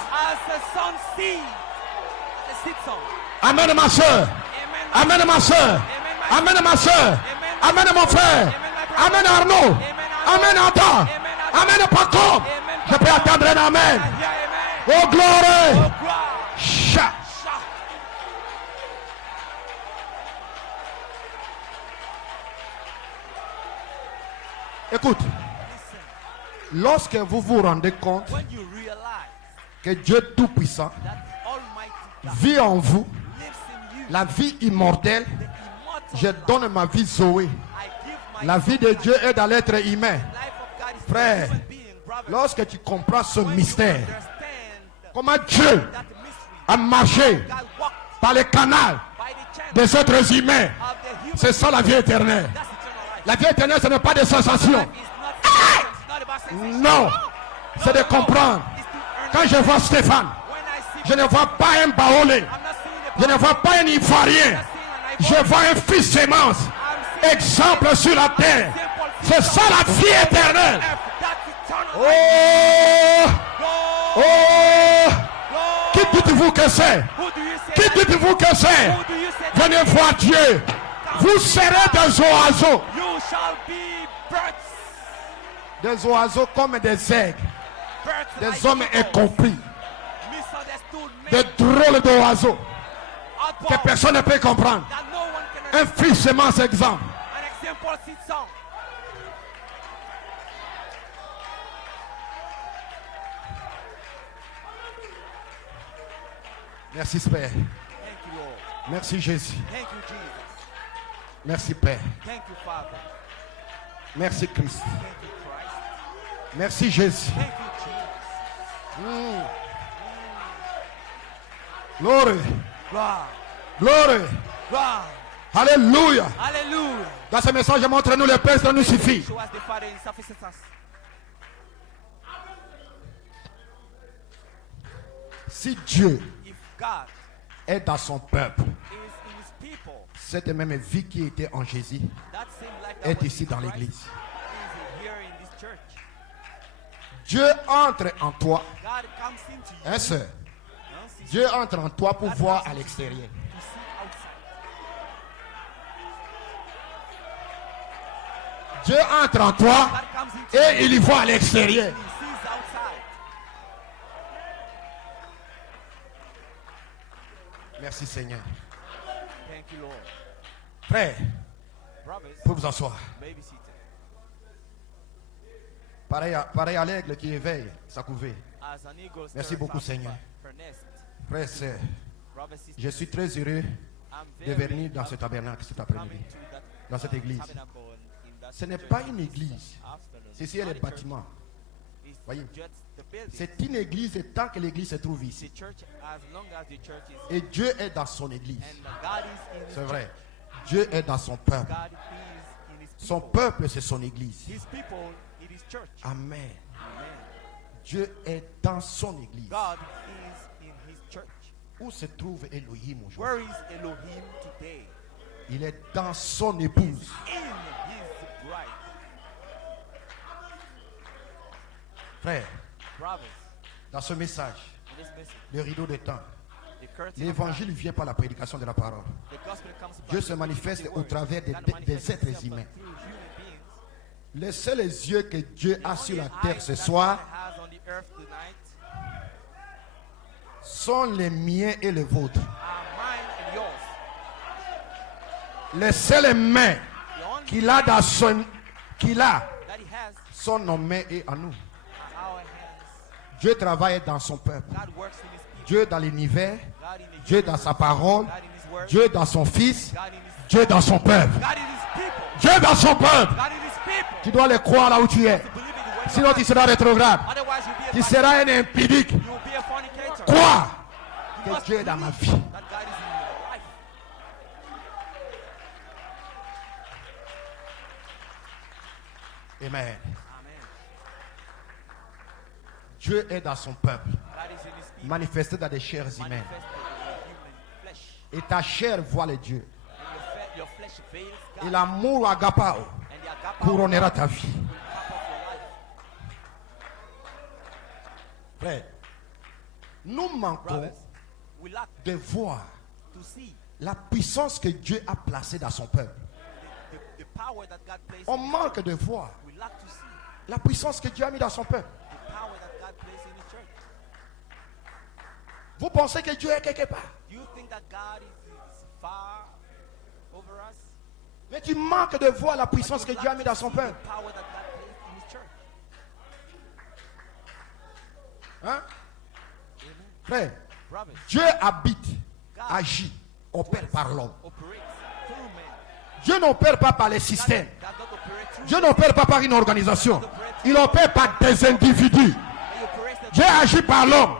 Amen ma soeur. Amen ma soeur. Amen ma soeur. Amen mon frère. Amen Arnaud. Amen Anton. Amen Paco. Je peux attendre un amen. Oh gloire. Cha. Écoute, Lorsque vous vous rendez compte when you realize que Dieu Tout-Puissant that Almighty God vit en vous lives in you, la vie immortelle, the immortal je life, donne ma vie Zoé. I give my La vie de Dieu est dans l'être humain. life of God is Frère, a human being, brother. Lorsque tu comprends ce When you mystère, understand comment Dieu that mystery, a marché God walked par les canaux by the channel des êtres humains, of the human. c'est ça la vie éternelle. That's eternal life. La vie éternelle, ce n'est pas des sensations. Life is not sensations, it's not about sensations. Non, c'est de comprendre. It's to earn Quand it. je vois Stéphane, When I see je ne vois pas un baolé, I'm not seeing the je ne vois pas un ivoirien, je vois un fils sémence, exemple sur la terre. C'est ça la vie éternelle. Oh, oh, qui dites-vous que c'est? Qui dites-vous que c'est? Venez voir Dieu. Vous serez des oiseaux. You shall be birds. Des oiseaux comme des aigles. Birds Des like hommes eagles. incompris. Misunderstood Des men. drôles d'oiseaux que Outbound personne ne peut comprendre. that no one can Un understand. fils semence exemple. An example seed song. Merci Père. Thank you, Lord. Merci Jésus. Thank you, Jesus. Merci Père. Thank you, Father. Merci Christ. Thank you, Christ. Merci Jésus. Thank you, Jesus. Glory. Gloire. Glory. Gloire. Alléluia. Hallelujah. Dans ce message, montre-nous le Père, ça nous suffit. Show us the Father in sufficiency. Si Dieu If God est dans son peuple, is in his people, cette même vie qui était en Jésus that same life that est was ici in dans Christ l'église. is here in this church. Dieu entre en toi. God comes into you. Hein, sœur? Now, see, Dieu entre en toi pour God voir comes à into l'extérieur. you to see outside. Dieu entre en toi God comes into et you. il y voit à l'extérieur. He sees outside. Merci Seigneur. Thank you, Lord. Frère, Brothers, vous pouvez vous asseoir. baby seated. Pareil à l'aigle qui éveille sa couvée. As an eagle Merci stirs beaucoup, up Seigneur. her nest. Frère, sœur, Brothers, sisters, je suis très heureux I'm de very venir dans ce tabernacle cet coming après-midi. to that, Dans cette église. tabernacle in that Ce n'est church pas une église. afternoon. Ceci est Not le a church. bâtiment. It's Voyez. just the building. C'est une église tant que l'église se trouve The ici. church, as long as the church is, Et Dieu est dans son église. and God is in his C'est vrai. church. Dieu est dans son peuple. God is in his Son people. peuple, c'est son église. His people, it is church. Amen. Amen. Dieu est dans son église. God is in his church. Où se trouve Elohim aujourd'hui? Where is Elohim today? Il est dans son épouse. In his bride. Frère, Brothers, dans ce message, in this message, le rideau de temps, the curtain of l'évangile vient par la prédication de la parole. God, the gospel comes by Dieu se the manifeste preaching au of the travers word. God des manifests êtres himself humains. through human beings. Les seuls yeux que Dieu a sur la Only terre eyes ce that soir God has on the earth tonight sont les miens et les vôtres. are mine and yours. Les seules mains The only qu'il a dans son, qu'il a that he has sont nos mains et à nous. are our hands. Dieu travaille dans son peuple. God works in his people. Dieu dans l'univers. God in the Dieu universe. dans sa parole. God in his word. Dieu dans son fils. God in his Dieu dans son peuple. God in his people. Dieu dans son peuple. God in his people. Tu dois le croire là où tu es. To believe in the word Sinon of tu God. seras rétrograde. Otherwise you'll be a Tu fornicator. seras un impudique. You will be a fornicator. Crois You que must Dieu est dans ma believe vie. that God is in your life. Amen. Amen. Dieu est dans son peuple. God is in his people. Manifesté dans des chairs humaines. Manifested in human flesh. Et ta chair voit le Dieu. And your flesh veils God. Et l'amour agapao And the agape couronnera ta vie. will cap off your life. Frère, nous manquons Brothers, we lack de voir to see la puissance que Dieu a placée dans son peuple. the power that God placed On in his manque church. de voir We lack to see la puissance que Dieu a mis dans son peuple. the power that God placed in his church. Vous pensez que Dieu est quelque part. Do you think that God is far over us? Mais tu manques de voir la But puissance you que lack Dieu a mis to dans son see peuple. the power that God placed in his church. Hein? Frère, Brothers, Dieu habite, agit, opère par l'homme. operates through men. Dieu n'opère pas par les systèmes. God not operate through Dieu n'opère pas par une organisation. Il opère par des individus. men. He operates the Dieu agit par l'homme.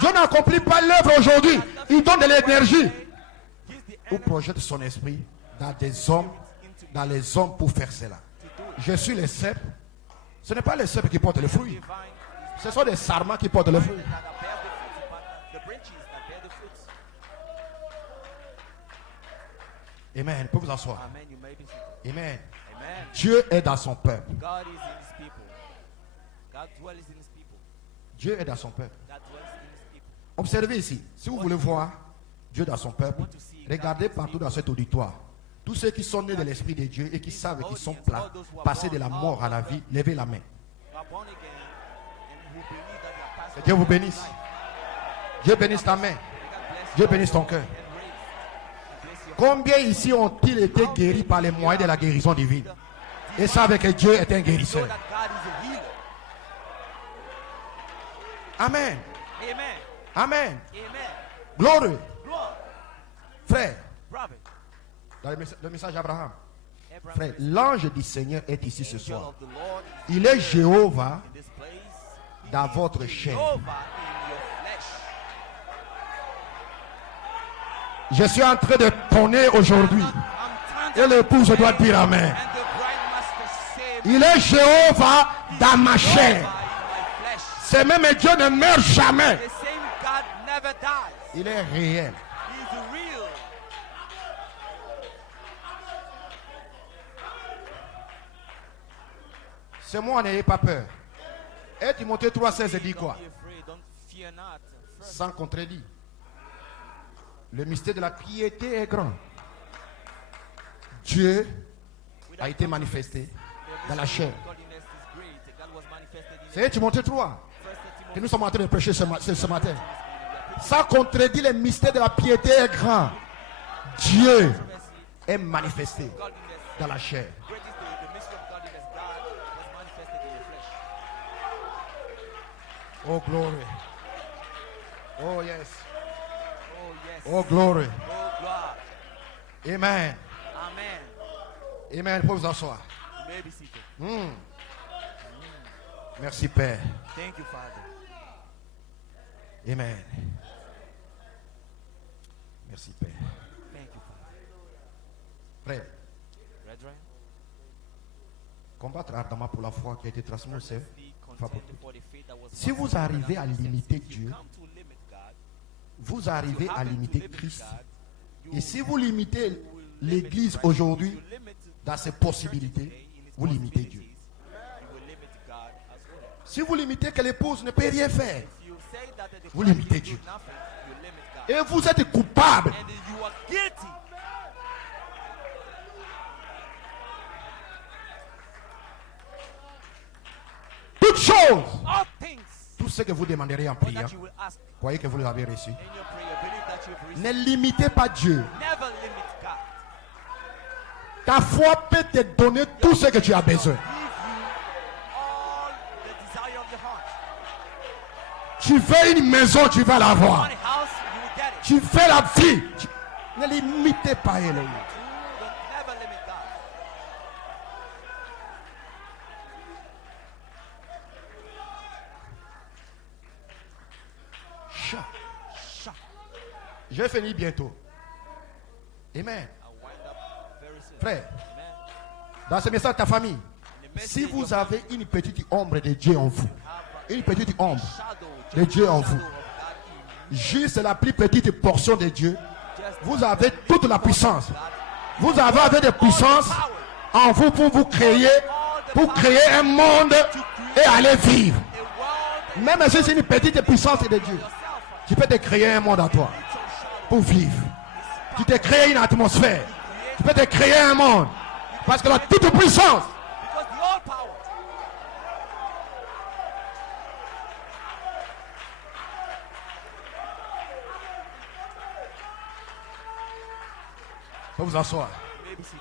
Dieu n'accomplit pas l'œuvre aujourd'hui. Il donne de l'énergie. He's the Ou projette son esprit dans des hommes, dans les hommes pour faire cela. Je suis le cep. Ce n'est pas les cèpes qui portent les fruits. divine Ce sont des sarments qui portent les fruits. that bears the fruits, but the branches that bear the fruits. Amen. Vous pouvez vous asseoir. Amen. You may be seated. Amen. Amen. Dieu est dans son peuple. God is in his people. God dwells in his people. Dieu est dans son peuple. God dwells in his people. Observez ici. Si vous voulez voir Dieu dans son peuple, regardez partout dans cet auditoire. Tous ceux qui sont nés de l'Esprit de Dieu et qui savent qu'ils sont plats, passés de la mort à la vie, levez la main. You are born again and who believe that you are Que passed Dieu vous bénisse. Dieu bénisse ta main. Dieu bénisse ton cœur. and bless your Combien ici ont-ils été guéris par les moyens de la guérison divine et savent que Dieu est un know guérisseur? that God is a healer. Amen. Amen. Amen. Amen. Glorieux. Glory. Frère, Prophet. dans le message d'Abraham, Abraham, frère, l'ange du Seigneur est ici ce angel soir. of the Lord is Il est Jéhovah in this place. He dans is votre chair. Jehovah in your flesh. Je suis en train de prôner aujourd'hui. I'm Et l'épouse doit dire Amen. and the bright master saved Il est Jéhovah dans ma chair. in my flesh. C'est même Dieu ne meurt jamais. The same God never dies. Il est réel. He is real. C'est moi, n'ayez pas peur. Et Timothée 3,16 dit quoi? Don't be afraid. Don't fear not. First, Sans contredit. Le mystère de la piété est grand. Dieu a été manifesté dans la chair. godliness is great. God was manifested in C'est Timothée 3 First que Timothy. nous sommes en train de prêcher ce matin. Sans contredit, le mystère de la piété est grand. Dieu est manifesté Godliness. dans la chair. Great is the mystery of godliness. God was manifested in the flesh. Oh, glory. Oh, yes. Oh yes. Oh, glory. Oh God. Amen. Amen. Amen. Vous pouvez vous asseoir. You may be seated. Merci, Père. Thank you, Father. Amen. Merci, Père. Thank you, Father. Frère, Brethren, combattre ardemment pour la foi qui a été transmise, c'est the Fa- contend for the faith that was Si vous once arrivez à manifested. limiter If you Dieu, come to limit God, vous arrivez à happen to limiter limit Christ. God, Et si vous limitez you will l'Église limit Christ. aujourd'hui If you limit dans ses the church possibilités, today in its vous limitez Dieu. possibilities, you will limit God as well. Si vous limitez que l'épouse ne peut rien faire, If you say that the Vous Christ limitez will do Dieu. nothing, you limit God. et vous êtes coupable, And you are guilty. toutes choses, All things tout ce que vous demanderez en all priant, that you will ask croyez que vous l'avez reçu. in your prayer, believe that you have received. Ne limitez pas Dieu. Never limit God. Ta foi peut te donner tout ce que tu as besoin. Give you all the desire of your heart. Tu veux une maison, tu vas You l'avoir. want a house, you will get it. Tu veux la vie. Ne limitez pas Elohim. Don't never limit God. Chat. Shut. Je finis bientôt. Amen. I'll wind up very soon. Frère, Amen. dans ce message, ta famille, The message si of vous avez une petite ombre de Dieu en vous, have une petite ombre, shadow, de Dieu en shadow vous, of God in juste la plus petite portion de Dieu, you. Just vous avez toute la puissance. God. Vous avez des puissances en vous pour vous créer, pour créer un monde et aller vivre. A world Même si c'est une petite puissance de Dieu, yourself. tu peux te créer un monde à toi pour vivre. Tu te crées une atmosphère. Tu peux te créer un monde. Parce que la toute puissance, Because the all power. faut vous asseoir. You may be seated.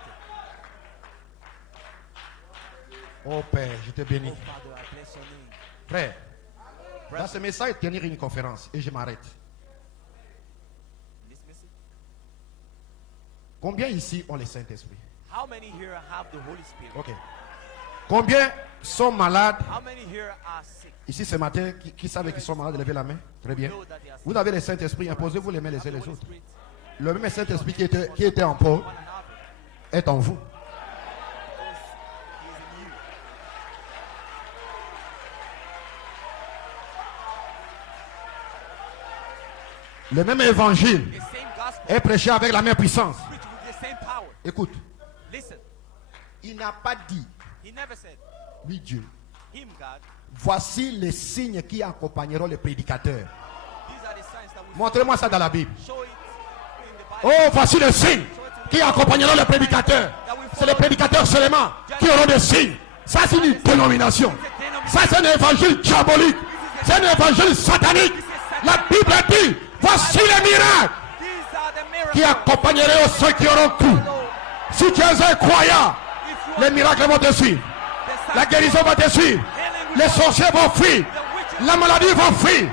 Oh Père, je te bénis. Oh Father, I bless your name. Frère, Dans ce message, tenir une conférence et je m'arrête. This message. Combien ici ont le Saint-Esprit? How many here have the Holy Spirit? Ok. Combien sont malades How many here are sick? ici ce matin qui savent qu'ils sont malades? Levez la main. Très bien. Know that they are sick. Vous avez le Saint-Esprit, imposez-vous les mains les uns The les Holy autres. Spirit. Le même Saint-Esprit qui était en Paul One another. est en vous. Because he is in you. Le même évangile The same gospel. est prêché avec la même puissance. Preach with the same power. Écoute, Listen. il n'a pas dit, He never said, oui Dieu, him, God. voici les signes qui accompagneront le prédicateur. These are the signs that we Montrez-moi ça dans la Bible. show it in the Bible. Oh, voici les signes qui accompagneront le prédicateur. C'est les prédicateurs seulement qui auront des signes. Ça, c'est une dénomination. Ça, c'est un évangile diabolique. C'est un évangile satanique. La Bible dit, voici les miracles These are the miracles. qui accompagneront ceux qui auront cru. Si tu es un croyant, les miracles vont te suivre. La guérison va te suivre. Les sorciers vont fuir. La maladie va fuir.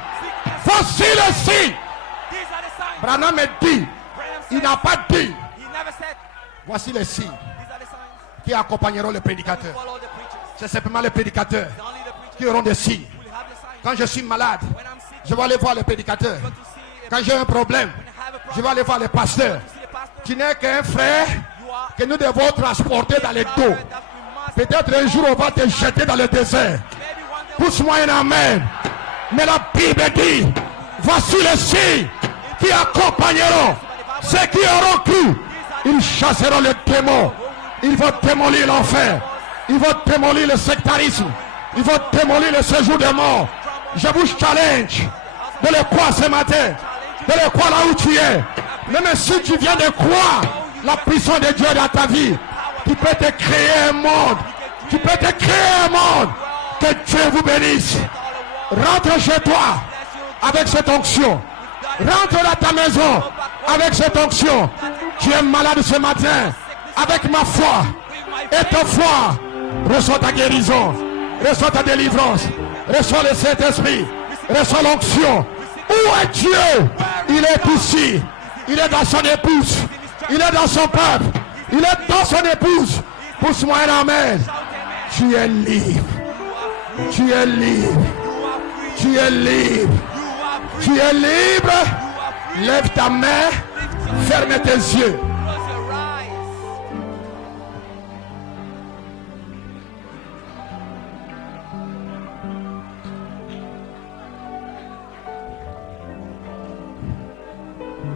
Voici les signes. These are the signs. Branham me dit, il n'a pas dit, He never said, voici les signes these are the signs. qui accompagneront le prédicateur. Follow the preachers. C'est simplement les prédicateurs It's only the preachers qui auront des signes. who will have the signs. Quand je suis malade, When I'm sick, je vais aller voir les prédicateurs. to see a Quand j'ai un problème, when I have a je problem, vais aller voir les pasteurs. see the pastor. Tu n'es qu'un frère You are que nous devons transporter dans les dos. that we must. Peut-être un jour on va te jeter dans le désert. Maybe one day Pousse-moi un amen. Mais la Bible dit, voici les signes qui accompagneront ceux qui auront cru. Ils chasseront les démons. Ils vont démolir l'enfer. Ils vont démolir le sectarisme. Ils vont démolir le séjour des morts. Je vous challenge de le croire ce matin. De le croire là où tu es. Même si tu viens de croire la puissance de Dieu dans ta vie, tu peux te créer un monde. Tu peux te créer un monde. Que Dieu vous bénisse. Rentre chez toi avec cette onction. Rentre dans ta maison avec cette onction. Tu es malade ce matin. Avec ma foi et ta foi, reçois ta guérison. Reçois ta délivrance. Reçois le Saint-Esprit. Reçois l'onction. Où est Dieu? Il est ici. Il est dans son épouse. Il est dans son peuple. Il est dans son épouse. Pousse-moi un amen. Tu es libre. Tu es libre. Tu es libre. Tu es libre. Lève ta main. Ferme tes yeux. close your eyes.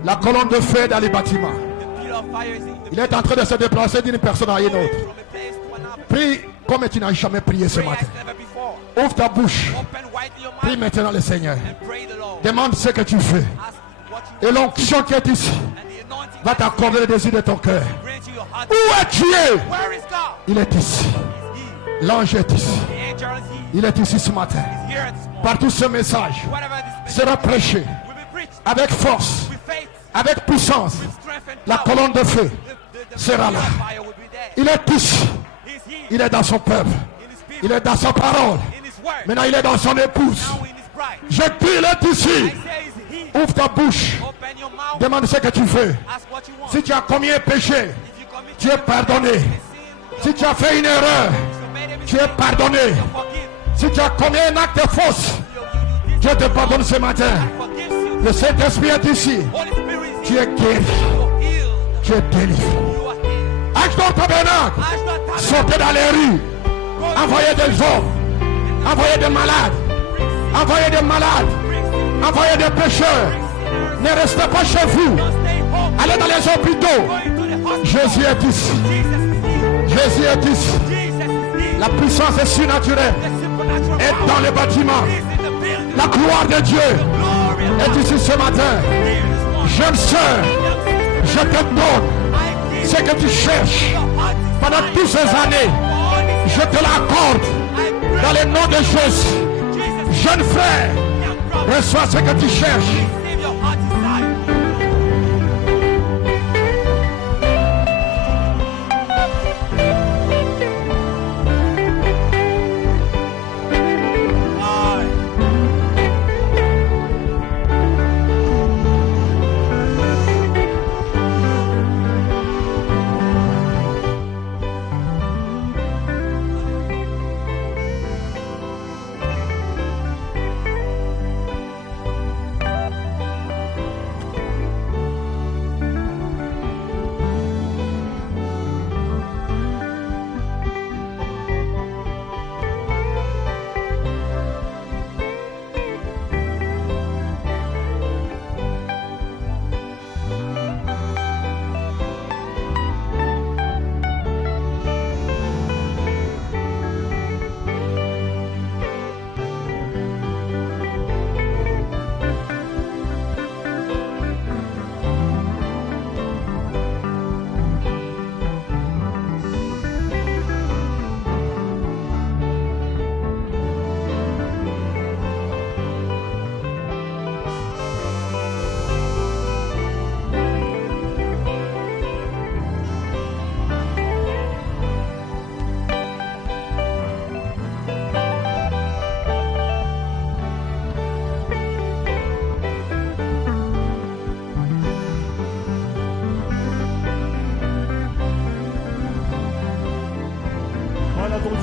La colonne de feu dans les bâtiments. The pillar of fire is in the Il est en train de se déplacer d'une personne à une autre. from a place to another. Prie comme tu n'as jamais prié ce Pray matin. as never before. Ouvre ta bouche. Open widely your Prie mouth maintenant le Seigneur. and pray the Lord. Demande ce que tu fais. Ask what you Et l'onction qui est ici and the anointing va t'accorder le désir de ton cœur. grant you your heart. Où est Dieu? Where is God? Il est ici. He's here. L'ange est ici. The angel is here. Il est ici ce matin. He's here this morning. Partout ce message Whatever this message sera prêché will be preached avec force, with faith, avec puissance. with strength and La power. colonne de feu The sera pillar là. of fire will be there. Il est ici. He's here Il est dans son peuple. in his people, Il est dans sa parole. in his word, Maintenant, il est dans son épouse. now in his bride. Je dis, il est I ici. say he's here. Ouvre ta bouche. Open your mouth. Demande ce que tu veux. Ask what you want. Si tu as commis un péché, If you commit tu es pardonné. sin, Si tu as fait une erreur, you made a tu mistake, es pardonné. forgive. Si tu as commis un acte fausse, Dieu te pardonne ce matin. Forgives you. Le Saint-Esprit est ici. Holy Spirit is Tu here. es guéri. You're healed. Tu es délivré. You are healed. Achetons tabernacle. Ashton, Sortez dans les rues. Envoyez des hommes. Envoyez des malades. Envoyez des malades. Envoyez des pécheurs. Ne restez pas chez vous. stay home. Allez dans les hôpitaux. Go into the hospital. Jésus est ici. Jesus is here. Jésus est ici. Jesus is here. La puissance est surnaturelle. The supernatural Est power dans les bâtiments. is in the building. La gloire de Dieu Glory of est ici ce matin. here this morning. Jeune sœur, je te donne I give ce que tu cherches your heart pendant toutes ces années. all this. Je te l'accorde I pray, dans le nom de Jésus. Jesus, Jeune frère, young brother, reçois ce que tu cherches. receive your heart desire. I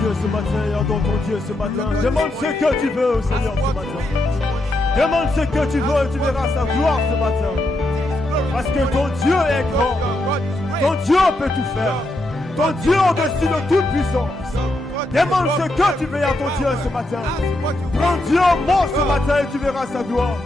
Dieu ce matin et adore ton Dieu ce matin. Demande ce que tu veux au Seigneur ce matin. Demande ce que tu veux et tu verras sa gloire ce matin. Parce que ton Dieu est grand. Ton Dieu peut tout faire. Ton Dieu au-dessus de toute puissance. Demande ce que tu veux à ton Dieu ce matin. Prends Dieu mort ce matin et tu verras sa gloire.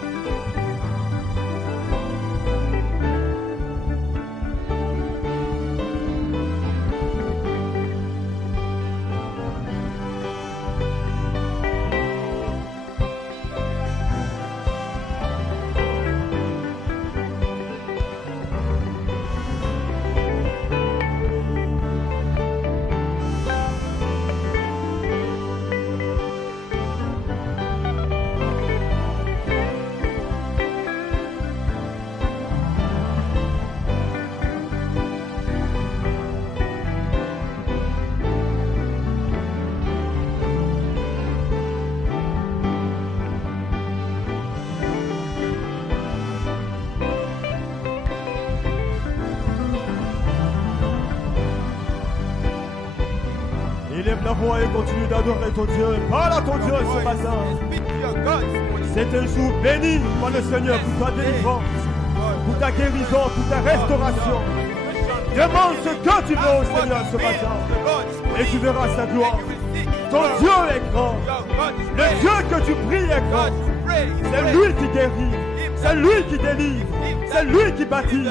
Élève la voix et continue d'adorer ton Dieu. Parle à ton Dieu ce matin. C'est un jour béni par le Seigneur pour ta délivrance, pour ta guérison, pour ta restauration. Demande ce que tu veux au Seigneur ce matin et tu verras sa gloire. Ton Dieu est grand. Le Dieu que tu pries est grand. C'est lui qui guérit. C'est lui qui délivre. C'est lui qui baptise.